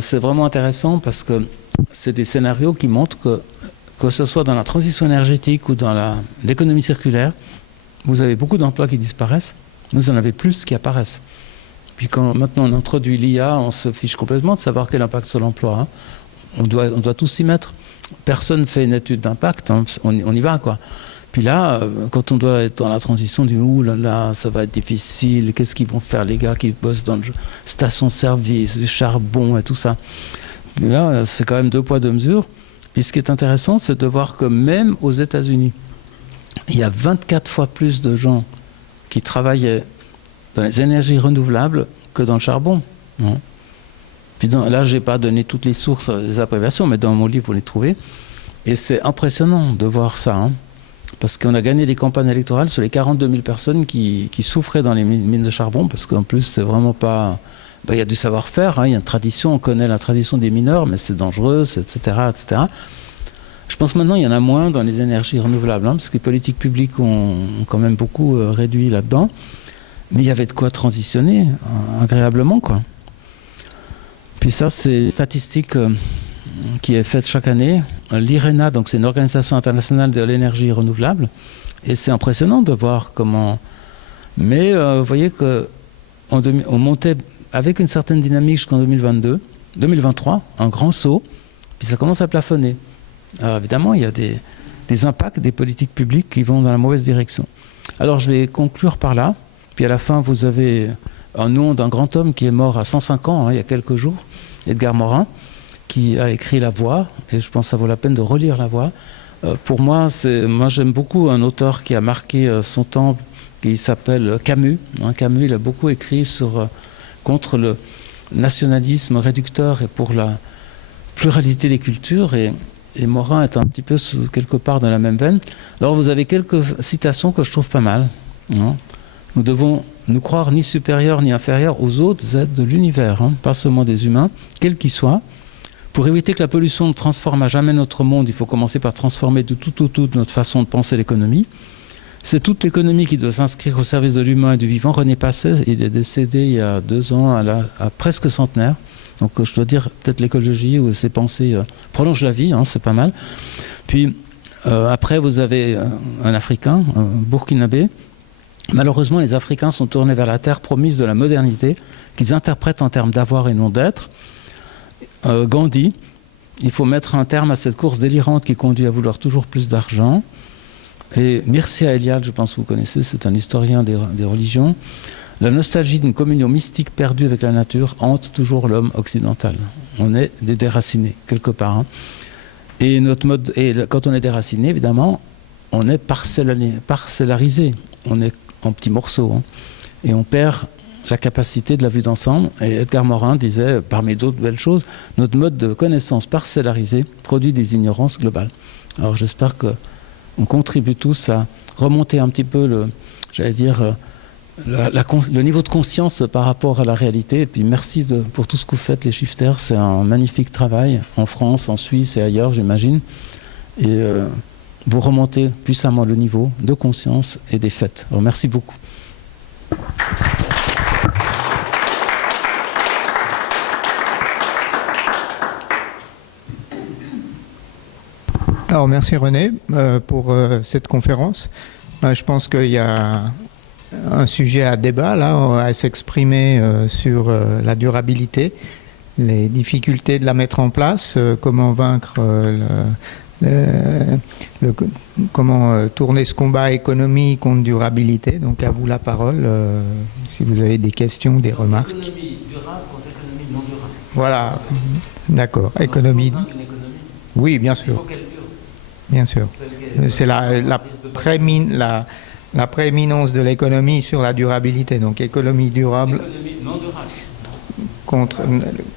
C'est vraiment intéressant parce que c'est des scénarios qui montrent que ce soit dans la transition énergétique ou dans l'économie circulaire, vous avez beaucoup d'emplois qui disparaissent, vous en avez plus qui apparaissent. Puis quand maintenant on introduit l'IA, on se fiche complètement de savoir quel impact sur l'emploi. Hein. On doit tous s'y mettre. Personne ne fait une étude d'impact, hein. On y va quoi. Puis là, quand on doit être dans la transition, on dit ouh là là, ça va être difficile. Qu'est-ce qu'ils vont faire les gars qui bossent dans les stations-service, du charbon et tout ça. Mais là, c'est quand même 2 poids 2 mesures. Puis ce qui est intéressant, c'est de voir que même aux États-Unis, il y a 24 fois plus de gens qui travaillaient dans les énergies renouvelables que dans le charbon. Hein. Puis là, je n'ai pas donné toutes les sources, les abréviations, mais dans mon livre, vous les trouvez. Et c'est impressionnant de voir ça. Hein, parce qu'on a gagné des campagnes électorales sur les 42 000 personnes qui souffraient dans les mines de charbon, parce qu'en plus, c'est vraiment pas... il y a du savoir-faire, hein, il y a une tradition, on connaît la tradition des mineurs, mais c'est dangereux, etc., etc. Je pense que maintenant, il y en a moins dans les énergies renouvelables, hein, parce que les politiques publiques ont quand même beaucoup réduit là-dedans. Mais il y avait de quoi transitionner agréablement, quoi. Puis ça, c'est une statistique qui est faite chaque année. L'IRENA, donc c'est une organisation internationale de l'énergie renouvelable. Et c'est impressionnant de voir comment... Mais vous voyez qu'on montait avec une certaine dynamique jusqu'en 2023, un grand saut, puis ça commence à plafonner. Alors évidemment, il y a des impacts des politiques publiques qui vont dans la mauvaise direction. Alors je vais conclure par là. Puis à la fin, vous avez un nom d'un grand homme qui est mort à 105 ans, hein, il y a quelques jours, Edgar Morin, qui a écrit La Voix, et je pense que ça vaut la peine de relire La Voix. Pour moi, j'aime beaucoup un auteur qui a marqué son temps, qui s'appelle Camus. Hein, Camus, il a beaucoup écrit contre le nationalisme réducteur et pour la pluralité des cultures, et Morin est un petit peu quelque part dans la même veine. Alors vous avez quelques citations que je trouve pas mal. Hein. Nous devons nous croire ni supérieurs ni inférieurs aux autres êtres de l'univers, hein, pas seulement des humains, quels qu'ils soient. Pour éviter que la pollution ne transforme à jamais notre monde, il faut commencer par transformer de tout notre façon de penser l'économie. C'est toute l'économie qui doit s'inscrire au service de l'humain et du vivant. René Passet, il est décédé il y a 2 ans, à presque centenaire. Donc je dois dire, peut-être l'écologie ou ses pensées prolongent la vie, hein, c'est pas mal. Puis après, vous avez un Africain, un Burkinabé. Malheureusement, les Africains sont tournés vers la terre promise de la modernité, qu'ils interprètent en termes d'avoir et non d'être. Gandhi, il faut mettre un terme à cette course délirante qui conduit à vouloir toujours plus d'argent. Et Mircea Eliade, je pense que vous connaissez, c'est un historien des religions. La nostalgie d'une communion mystique perdue avec la nature hante toujours l'homme occidental. On est des déracinés, quelque part. Hein. Et quand on est déraciné, évidemment, on est parcellarisé. On est en petits morceaux. Hein. Et on perd la capacité de la vue d'ensemble. Et Edgar Morin disait, parmi d'autres belles choses, notre mode de connaissance parcellarisé produit des ignorances globales. Alors j'espère qu'on contribue tous à remonter un petit peu le niveau de conscience par rapport à la réalité. Et puis merci pour tout ce que vous faites, les Shifters. C'est un magnifique travail en France, en Suisse et ailleurs, j'imagine. Et vous remontez puissamment le niveau de conscience et des faits. Alors merci beaucoup. Alors merci René pour cette conférence. Je pense qu'il y a un sujet à débat là, à s'exprimer sur la durabilité, les difficultés de la mettre en place, comment vaincre comment tourner ce combat économie contre durabilité. Donc à vous la parole, si vous avez des questions, des remarques. Économie durable contre économie non durable. Voilà, d'accord. Économie. Oui, bien sûr. Il faut qu'elle dure. Bien sûr. C'est la prééminence de l'économie sur la durabilité. Donc économie durable Économie non durable. contre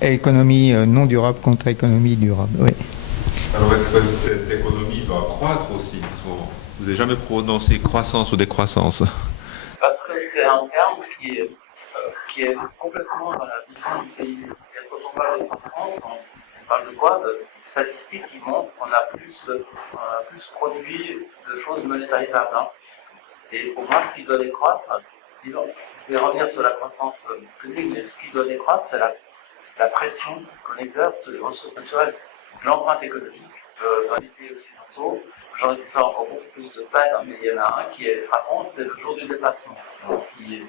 économie non durable contre économie durable. Oui. Alors est-ce que cette économie doit croître aussi? Vous n'avez jamais prononcé croissance ou décroissance? Parce que c'est un terme qui est complètement dans la vision du PIB. C'est-à-dire, quand on parle de croissance, on parle de quoi? De statistiques qui montrent qu'on a plus produit de choses monétarisables. Hein. Et pour moi, ce qui doit décroître, disons, je vais revenir sur la croissance publique, mais ce qui doit décroître, c'est la pression qu'on exerce sur les ressources naturelles. L'empreinte écologique dans les pays occidentaux, j'aurais pu faire encore beaucoup plus de slides, hein, mais il y en a un qui est frappant, c'est le jour du déplacement, qui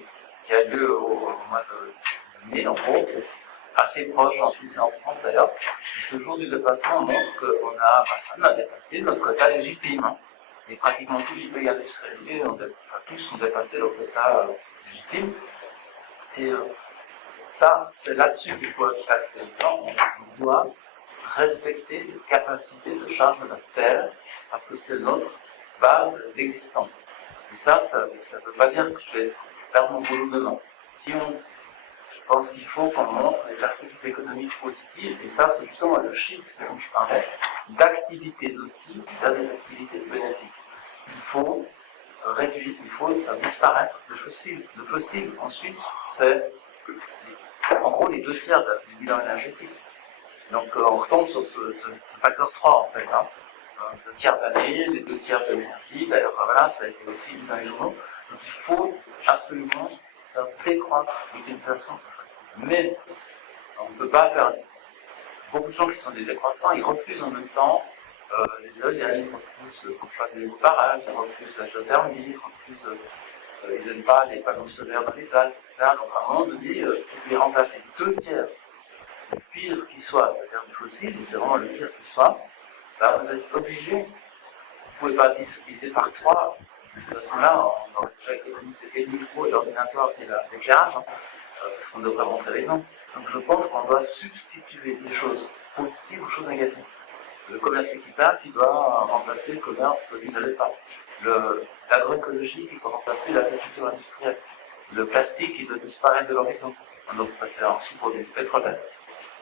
a lieu au mois de mai, en gros, assez proche en Suisse et en France d'ailleurs. Et ce jour du déplacement montre qu'on a dépassé notre quota légitime. Hein. Et pratiquement tous les pays industrialisés, tous ont dépassé leur quota légitime. Et ça, c'est là-dessus qu'il faut axer. On doit respecter les capacités de charge de la Terre, parce que c'est notre base d'existence. Et ça ne veut pas dire que je vais faire mon boulot demain. Je pense qu'il faut qu'on montre des perspectives économiques positives, et ça, c'est justement le chiffre dont je parlais, d'activités nocives vers des activités bénéfiques. Il faut réduire, il faut faire disparaître le fossile. Le fossile, en Suisse, c'est en gros les 2/3 du bilan énergétique. Donc on retombe sur ce facteur 3 en fait. Hein. Le tiers d'année, les 2/3 de l'énergie, d'ailleurs voilà, ça a été aussi dit dans les journaux. Donc il faut absolument faire décroître l'utilisation de fossiles. Mais on ne peut pas faire. Beaucoup de gens qui sont des décroissants, ils refusent en même temps les éoliennes, ils refusent qu'on fasse des barrages, ils refusent la géothermie, ils n'aiment pas les panneaux solaires dans les Alpes, etc. Donc à un moment donné, si vous les remplacez 2/3 le pire qui soit, c'est-à-dire du fossile, et c'est vraiment le pire qui soit, là vous êtes obligé, vous ne pouvez pas diviser par 3, de cette façon-là, on aurait déjà économisé et le micro et l'ordinateur et l'éclairage, hein, parce qu'on devrait montrer l'exemple. Donc je pense qu'on doit substituer des choses positives aux choses négatives. Le commerce équitable qui doit remplacer le commerce qui ne l'est pas. L'agroécologie qui doit remplacer l'agriculture industrielle. Le plastique qui doit disparaître de l'horizon. On doit passer en sous-produit pétrolier.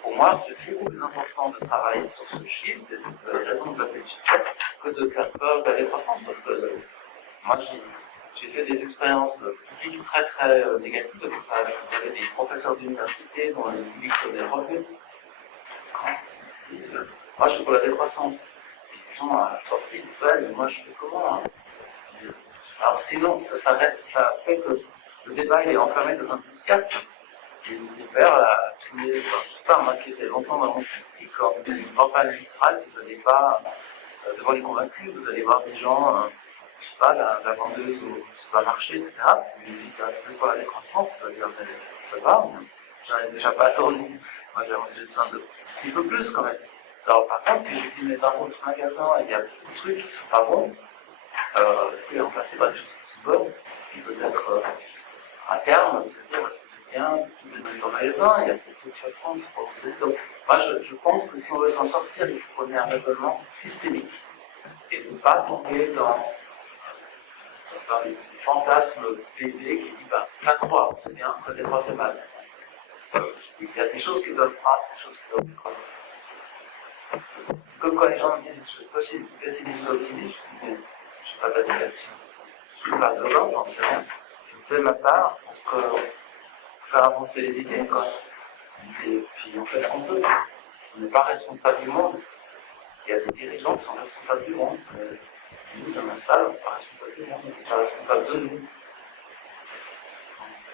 Pour moi, c'est beaucoup plus important de travailler sur ce shift, et vous avez raison de vous appeler shift, que de faire peur de la décroissance, parce que moi, j'ai fait des expériences publiques très très négatives de ça. Vous avez des professeurs d'université dont le public des revenus. Moi, je suis pour la décroissance. Puis les gens à la sortie disent, ouais, mais moi, je fais comment hein. Alors sinon, ça fait que le débat il est enfermé dans un petit cercle. Et vous faire à tous les. Je ne sais pas, moi qui étais longtemps dans le monde politique, quand vous avez une campagne électorale, vous n'allez pas devant les convaincus, vous allez voir des gens, je ne sais pas, la vendeuse au supermarché, etc. Vous lui dites, c'est quoi la décroissance? Vous allez dire, ça va, j'arrive déjà pas à tourner. Moi j'ai besoin de un petit peu plus quand même. Alors par contre, si je dis, mais dans votre magasin, il y a beaucoup de trucs qui ne sont pas bons, vous pouvez remplacer par des choses qui sont bonnes, et peut-être. À terme, se dire est-ce que c'est bien de tout mettre dans le magasin, il y a peut-être d'autres façons de se proposer. Donc, moi, je pense que si on veut s'en sortir, il faut qu'on ait un raisonnement systémique et ne pas tomber dans les fantasmes PIB qui disent ça croît, c'est bien, ça décroît, c'est mal. Il y a des choses qui doivent croître, des choses qui doivent décroître. C'est comme quand les gens me disent est-ce que c'est possible de pessimiste ou optimiste, je dis mais je n'ai pas d'avis là-dessus. Je suis pas de l'ordre, j'en sais rien. Je fais ma part pour faire avancer les idées, quoi. Et puis on fait ce qu'on peut. On n'est pas responsable du monde. Il y a des dirigeants qui sont responsables du monde. Nous, dans la salle, on n'est pas responsable du monde, on n'est pas responsable de nous.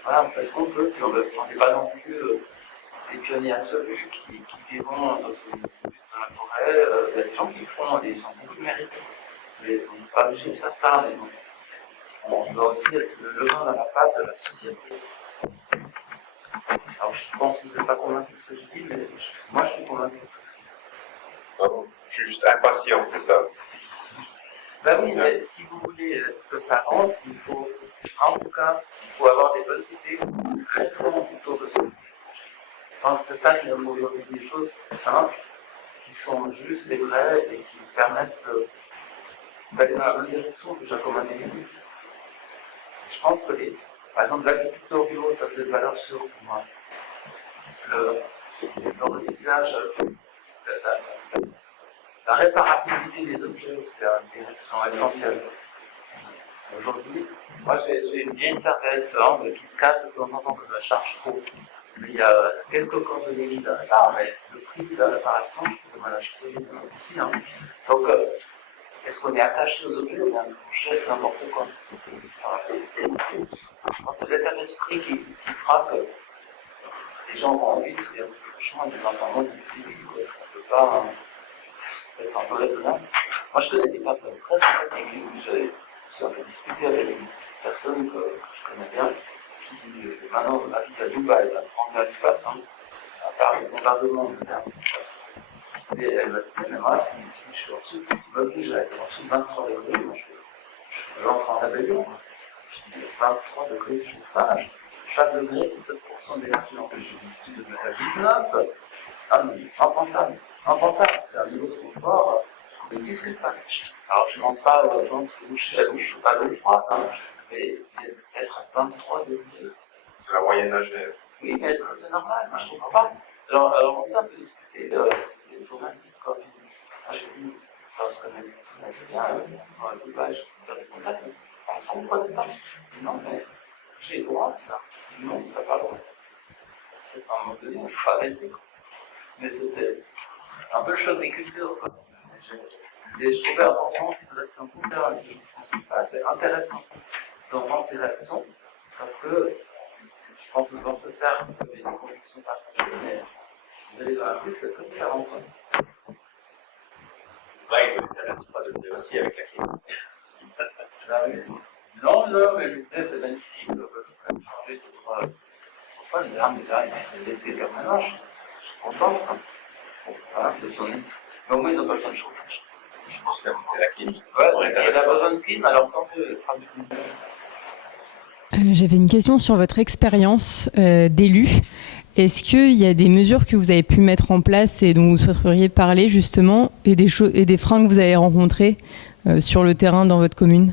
Voilà, on fait ce qu'on peut, puis on n'est pas non plus des pionniers absolus qui vivons dans la forêt Après, il y a des gens qui le font, et ils ont beaucoup de mérite. Mais on n'est pas obligé de faire ça, mais on doit aussi être le vent dans la patte de la société. Alors je pense que vous n'êtes pas convaincu de ce que je dis, mais moi je suis convaincu de ce que je dis. Bravo. Je suis juste impatient, c'est ça. Ben oui, mais si vous voulez que ça avance, il faut, en tout cas, il faut avoir des bonnes idées très fortes plutôt que ça. Je pense que c'est ça qui nous faut aujourd'hui, des choses simples, qui sont justes et vraies et qui permettent d'aller dans la bonne direction que Jacob a début. Je pense que, par exemple, l'agriculture bio, ça c'est de valeur sûre pour moi. Le recyclage, la réparabilité des objets, c'est une direction essentielle. Aujourd'hui, moi j'ai une vieille serviette qui se casse de temps en temps que je la charge trop. Il y a quelques cordonniers qui la réparent, mais le prix de la réparation, je peux m'en acheter aussi. Donc, est-ce qu'on est attaché aux objets ou bien est-ce qu'on cherche n'importe quoi? Je pense que c'est l'état d'esprit qui fera que les gens vont envie de se dire franchement, on est dans un monde individuel, est-ce qu'on ne peut pas être un peu raisonnable? Moi, je connais des personnes très sympathiques. J'ai un peu discuté avec une personne que je connais bien, qui maintenant habite à Dubaï, en Alsace, à part le bombardement de terre. Et elle m'a dit, mais moi, si je suis en dessous, si tu m'obliges à être en dessous de 23 degrés, moi, j'entre en rébellion. Je dis, 23 degrés de chauffage, chaque degré, c'est 7% d'énergie en plus. Je dis, tu devrais mettre à 19. Ah, mais impensable. Impensable. C'est un niveau de confort qu'on ne discute pas. Alors, je ne pense pas aux gens de se moucher la bouche, pas l'eau froide, mais être à 23 degrés. C'est la moyenne âgée. Oui, mais est-ce que c'est normal? Moi, je ne comprends pas. Alors, on s'est un peu discuté, c'était des journalistes, quoi. Moi, j'ai dit, parce que c'est bien, dans le Dubaï, je peux faire des contacts, mais on ne comprenait pas. Non, mais j'ai le droit à ça. Non, tu n'as pas le droit. C'est à un moment donné, il faut arrêter, quoi. Mais c'était un peu le choc des cultures, quoi. Et je trouvais important aussi de rester en contact avec les gens comme ça. C'est intéressant d'entendre ces réactions, parce que je pense que dans ce cercle, vous avez des convictions partagées, mais vous allez dans la rue, c'est très différent. Ouais, il faut être à 3 degrés aussi avec la clim. Non, mais je disais, c'est magnifique, je peux quand même changer d'autres fois, je disais, ah, mais là, c'est l'été permanent, je suis content. Bon, voilà, c'est son histoire. Mais au moins, ils n'ont pas besoin de chauffage. Je pense que c'est la clim. Ouais, si elle a besoin de clim, alors tant que fera du clim. J'avais une question sur votre expérience d'élu. Est-ce qu'il y a des mesures que vous avez pu mettre en place et dont vous souhaiteriez parler justement, et des freins que vous avez rencontrés sur le terrain dans votre commune?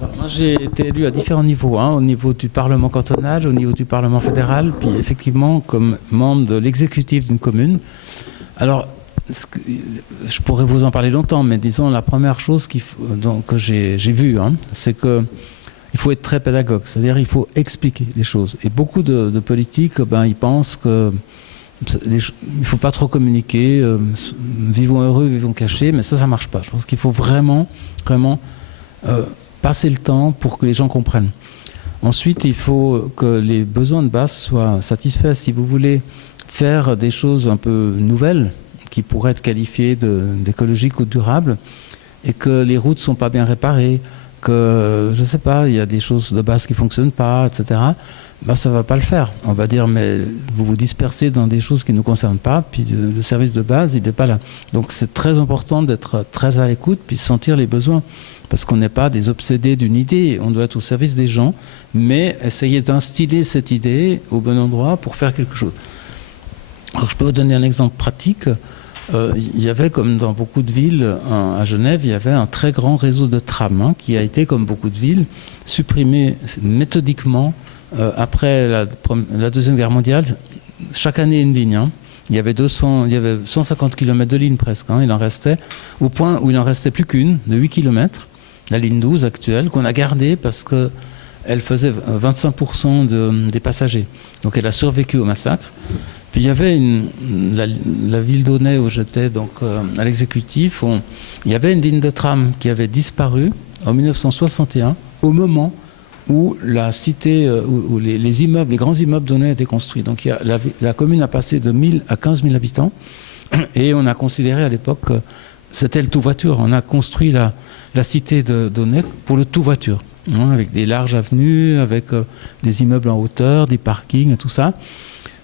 Alors, moi, j'ai été élu à différents niveaux, au niveau du Parlement cantonal, au niveau du Parlement fédéral, puis effectivement comme membre de l'exécutif d'une commune. Alors, je pourrais vous en parler longtemps, mais disons la première chose que j'ai vue, c'est que il faut être très pédagogue, c'est-à-dire il faut expliquer les choses. Et beaucoup de politiques, ils pensent que il ne faut pas trop communiquer, vivons heureux, vivons cachés, mais ça marche pas. Je pense qu'il faut vraiment passer le temps pour que les gens comprennent. Ensuite, il faut que les besoins de base soient satisfaits. Si vous voulez faire des choses un peu nouvelles, qui pourraient être qualifiées d'écologiques ou durables, et que les routes ne sont pas bien réparées, que, je ne sais pas, il y a des choses de base qui ne fonctionnent pas, etc., ça ne va pas le faire. On va dire, mais vous vous dispersez dans des choses qui ne nous concernent pas, puis le service de base, il n'est pas là. Donc c'est très important d'être très à l'écoute, puis sentir les besoins, parce qu'on n'est pas des obsédés d'une idée, on doit être au service des gens, mais essayer d'instiller cette idée au bon endroit pour faire quelque chose. Alors, je peux vous donner un exemple pratique. Il y avait, comme dans beaucoup de villes, à Genève, il y avait un très grand réseau de trams qui a été, comme beaucoup de villes, supprimé méthodiquement après la Deuxième Guerre mondiale. Chaque année, une ligne. Il y avait 150 km de ligne presque. Il en restait, au point où il n'en restait plus qu'une, de 8 km, la ligne 12 actuelle, qu'on a gardée parce qu'elle faisait 25% des passagers. Donc elle a survécu au massacre. Puis il y avait la ville d'Aunay où j'étais donc à l'exécutif, il y avait une ligne de tram qui avait disparu en 1961, au moment où la cité, où les immeubles, les grands immeubles d'Aunay étaient construits. Donc la commune a passé de 1000 à 15 000 habitants. Et on a considéré à l'époque que c'était le tout-voiture. On a construit la cité d'Aunay pour le tout-voiture, hein, avec des larges avenues, avec des immeubles en hauteur, des parkings et tout ça.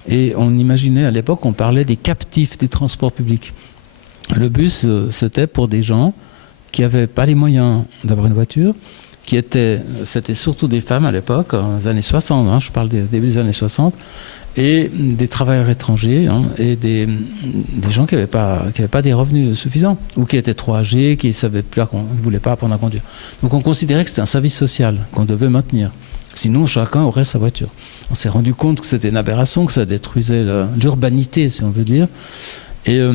Et on imaginait, à l'époque, on parlait des captifs des transports publics. Le bus, c'était pour des gens qui n'avaient pas les moyens d'avoir une voiture, c'était surtout des femmes à l'époque, dans les années 60, hein, je parle des début des années 60, et des travailleurs étrangers, hein, et des gens qui n'avaient pas des revenus suffisants, ou qui étaient trop âgés, qui ne voulaient pas apprendre à conduire. Donc on considérait que c'était un service social qu'on devait maintenir. Sinon, chacun aurait sa voiture. On s'est rendu compte que c'était une aberration, que ça détruisait l'urbanité, si on veut dire. Et à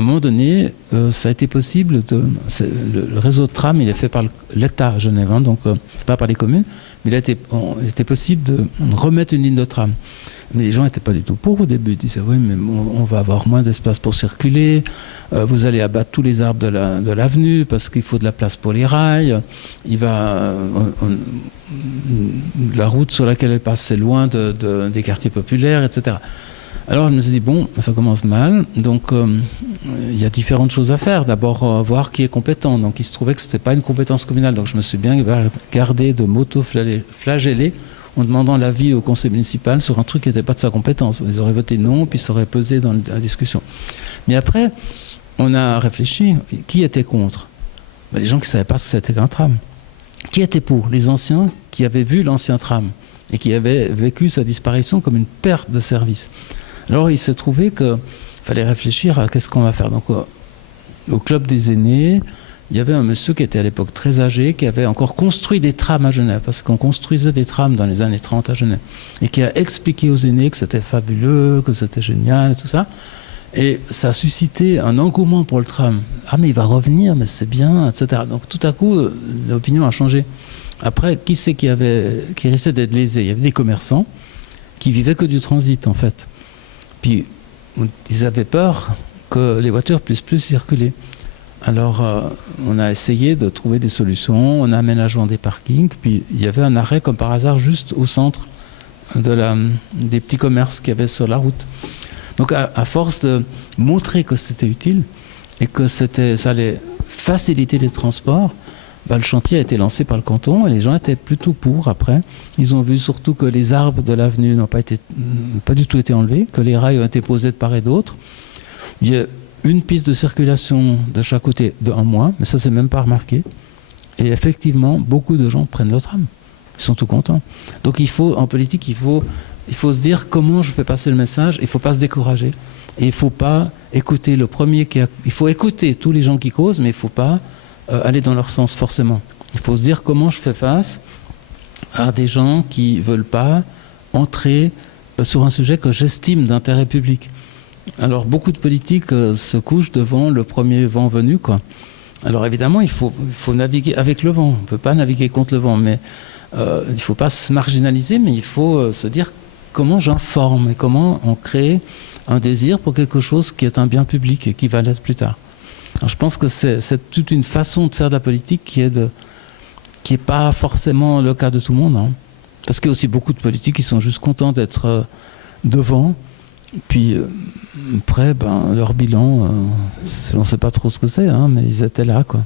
un moment donné, ça a été possible. Le réseau de tram, il est fait par l'État à Genève, hein, donc pas par les communes, mais il était possible de remettre une ligne de tram. Mais les gens n'étaient pas du tout pour au début. Ils disaient oui, mais on va avoir moins d'espace pour circuler. Vous allez abattre tous les arbres de l'avenue parce qu'il faut de la place pour les rails. La route sur laquelle elle passe, c'est loin des quartiers populaires, etc. Alors je me suis dit, bon, ça commence mal. Donc il y a différentes choses à faire. D'abord, voir qui est compétent. Donc il se trouvait que ce n'était pas une compétence communale. Donc je me suis bien gardé de m'auto-flageller en demandant l'avis au conseil municipal sur un truc qui n'était pas de sa compétence. Ils auraient voté non, puis ça aurait pesé dans la discussion. Mais après, on a réfléchi. Qui était contre ? Les gens qui ne savaient pas ce que c'était qu'un tram. Qui était pour ? Les anciens qui avaient vu l'ancien tram et qui avaient vécu sa disparition comme une perte de service. Alors il s'est trouvé qu'il fallait réfléchir à qu'est-ce qu'on va faire. Donc au club des aînés, il y avait un monsieur qui était à l'époque très âgé, qui avait encore construit des trams à Genève, parce qu'on construisait des trams dans les années 30 à Genève, et qui a expliqué aux aînés que c'était fabuleux, que c'était génial, et tout ça. Et ça a suscité un engouement pour le tram. Ah, mais il va revenir, mais c'est bien, etc. Donc tout à coup, l'opinion a changé. Après, qui c'est qui risquait d'être lésé ? Il y avait des commerçants qui vivaient que du transit, en fait. Puis, ils avaient peur que les voitures puissent plus circuler. Alors, on a essayé de trouver des solutions, on a aménagé des parkings, puis il y avait un arrêt comme par hasard juste au centre des petits commerces qu'il y avait sur la route. Donc, à force de montrer que c'était utile et que ça allait faciliter les transports, le chantier a été lancé par le canton et les gens étaient plutôt pour après. Ils ont vu surtout que les arbres de l'avenue n'ont pas du tout été enlevés, que les rails ont été posés de part et d'autre. Il y a une piste de circulation de chaque côté d'un mois, mais ça, c'est même pas remarqué. Et effectivement, beaucoup de gens prennent le tram. Ils sont tout contents. Donc en politique, il faut se dire comment je fais passer le message. Il ne faut pas se décourager. Et il ne faut pas écouter le premier il faut écouter tous les gens qui causent, mais il ne faut pas aller dans leur sens forcément. Il faut se dire comment je fais face à des gens qui ne veulent pas entrer sur un sujet que j'estime d'intérêt public. Alors beaucoup de politiques se couchent devant le premier vent venu, quoi. Alors évidemment, il faut naviguer avec le vent. On ne peut pas naviguer contre le vent, mais il ne faut pas se marginaliser, mais il faut se dire comment j'informe et comment on crée un désir pour quelque chose qui est un bien public et qui va l'être plus tard. Alors, je pense que c'est toute une façon de faire de la politique qui est pas forcément le cas de tout le monde, hein. Parce qu'il y a aussi beaucoup de politiques qui sont juste contents d'être devant. Puis après, leur bilan, on ne sait pas trop ce que c'est, hein, mais ils étaient là, quoi.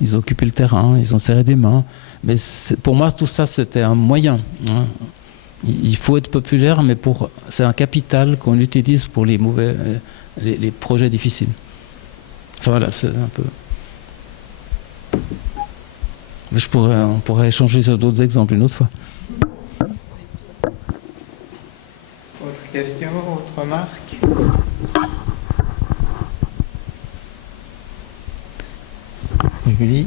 Ils ont occupé le terrain, ils ont serré des mains. Mais pour moi, tout ça, c'était un moyen, hein. Il faut être populaire, mais c'est un capital qu'on utilise pour les projets difficiles. Enfin voilà, c'est un peu... Mais on pourrait échanger sur d'autres exemples une autre fois. Autre question, autre remarque ? Julie ?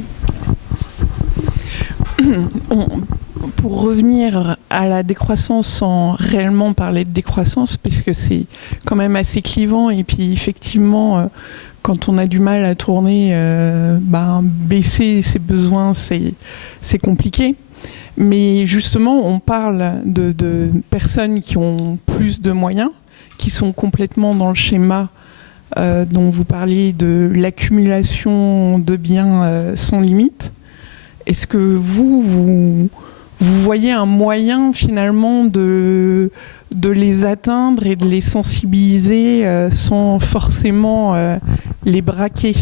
Pour revenir à la décroissance sans réellement parler de décroissance, puisque c'est quand même assez clivant, et puis effectivement, quand on a du mal à tourner, baisser ses besoins, c'est compliqué. Mais justement, on parle de personnes qui ont plus de moyens, qui sont complètement dans le schéma dont vous parliez de l'accumulation de biens sans limite. Est-ce que vous voyez un moyen finalement de de les atteindre et de les sensibiliser sans forcément les braquer.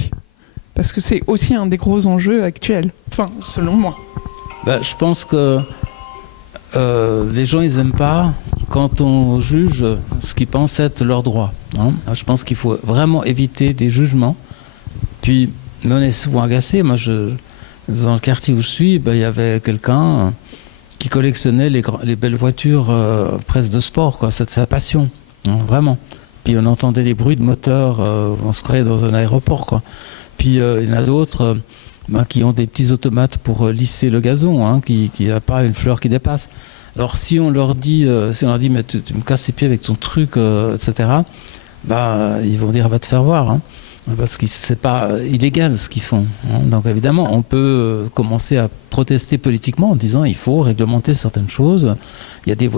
Parce que c'est aussi un des gros enjeux actuels, enfin, selon moi. Je pense que les gens, ils n'aiment pas quand on juge ce qu'ils pensent être leur droit. Hein. Je pense qu'il faut vraiment éviter des jugements. Puis, mais on est souvent agacé. Moi, dans le quartier où je suis, il y avait quelqu'un qui collectionnait les belles voitures presque de sport, quoi. C'est sa passion, hein, vraiment. Puis on entendait les bruits de moteurs, on se croyait dans un aéroport, quoi. Puis il y en a d'autres qui ont des petits automates pour lisser le gazon, hein, qui n'a pas une fleur qui dépasse. Alors si on leur dit, mais tu me casses les pieds avec ton truc, etc., ils vont dire va te faire voir, hein, parce que c'est pas illégal ce qu'ils font. Hein. Donc évidemment, on peut commencer à protester politiquement en disant il faut réglementer certaines choses.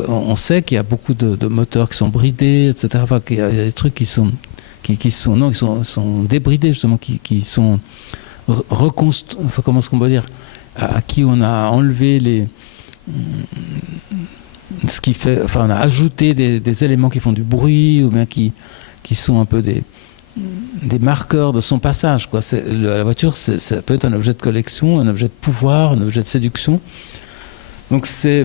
On sait qu'il y a beaucoup de moteurs qui sont bridés, etc. Enfin, qu'il y a des trucs qui sont débridés justement, qui sont reconstruits. Enfin, comment est-ce qu'on peut dire, à qui on a enlevé ce qui fait, enfin, on a ajouté des éléments qui font du bruit ou bien qui sont un peu des marqueurs de son passage, quoi. La voiture, ça peut être un objet de collection, un objet de pouvoir, un objet de séduction. Donc si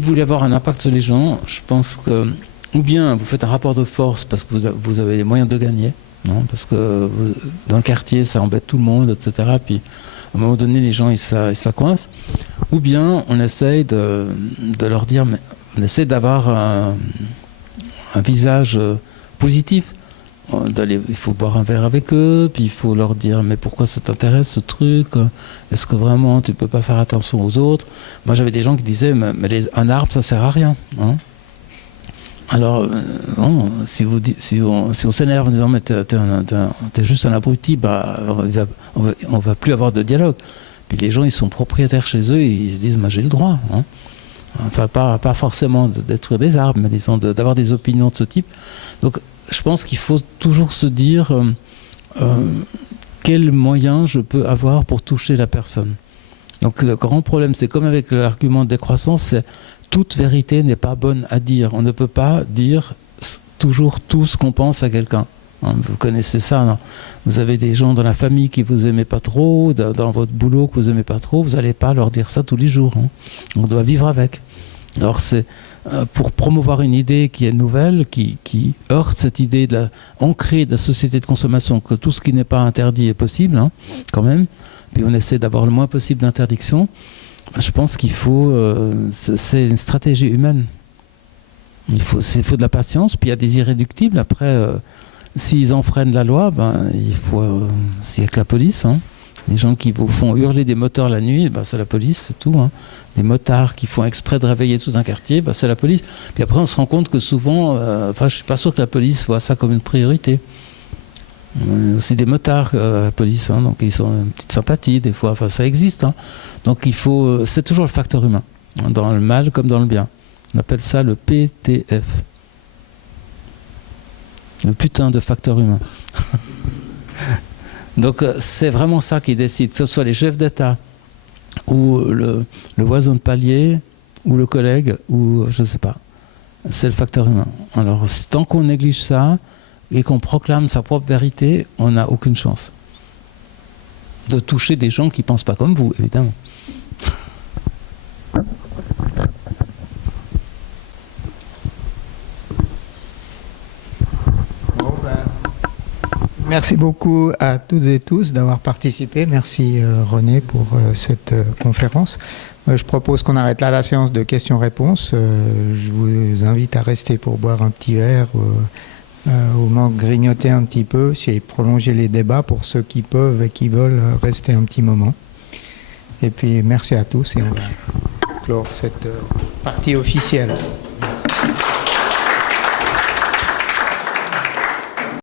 vous voulez avoir un impact sur les gens, je pense que ou bien vous faites un rapport de force parce que vous avez les moyens de gagner, non, parce que dans le quartier ça embête tout le monde, etc. Puis à un moment donné les gens ils se la coincent. Ou bien on essaye de leur dire, mais on essaie d'avoir un visage positif. Il faut boire un verre avec eux, puis il faut leur dire mais pourquoi ça t'intéresse ce truc, est-ce que vraiment tu peux pas faire attention aux autres. Moi j'avais des gens qui disaient mais un arbre ça sert à rien, hein. Alors bon, si on s'énerve en disant mais t'es juste un abruti, on va plus avoir de dialogue. Puis les gens ils sont propriétaires chez eux et ils se disent j'ai le droit, hein. Enfin pas forcément de détruire des arbres, mais disons d'avoir des opinions de ce type. Donc je pense qu'il faut toujours se dire quels moyens je peux avoir pour toucher la personne. Donc le grand problème, c'est comme avec l'argument de décroissance, c'est toute vérité n'est pas bonne à dire. On ne peut pas dire toujours tout ce qu'on pense à quelqu'un. Vous connaissez ça, non? Vous avez des gens dans la famille qui vous aimez pas trop, dans votre boulot que vous aimez pas trop, vous n'allez pas leur dire ça tous les jours, hein. On doit vivre avec. Alors c'est pour promouvoir une idée qui est nouvelle, qui heurte cette idée ancrée de la société de consommation, que tout ce qui n'est pas interdit est possible, hein, quand même. Puis on essaie d'avoir le moins possible d'interdiction. Je pense qu'il faut, c'est une stratégie humaine. Il faut de la patience, puis il y a des irréductibles. Après, s'ils enfreignent la loi, il faut, s'il n'y a que la police, hein. Les gens qui vous font hurler des moteurs la nuit, c'est la police, c'est tout, hein. Les motards qui font exprès de réveiller tout un quartier, c'est la police. Puis après, on se rend compte que souvent, je ne suis pas sûr que la police voit ça comme une priorité. C'est des motards, la police, hein, donc ils ont une petite sympathie des fois, ça existe, hein. Donc c'est toujours le facteur humain, hein, dans le mal comme dans le bien. On appelle ça le PTF. Le putain de facteur humain. Donc c'est vraiment ça qui décide, que ce soit les chefs d'État ou le voisin de palier ou le collègue ou je ne sais pas. C'est le facteur humain. Alors tant qu'on néglige ça et qu'on proclame sa propre vérité, on n'a aucune chance de toucher des gens qui ne pensent pas comme vous, évidemment. Merci beaucoup à toutes et tous d'avoir participé. Merci René pour cette conférence. Je propose qu'on arrête là la séance de questions-réponses. Je vous invite à rester pour boire un petit verre, au moins grignoter un petit peu, et prolonger les débats pour ceux qui peuvent et qui veulent rester un petit moment. Et puis merci à tous et on va clore cette partie officielle.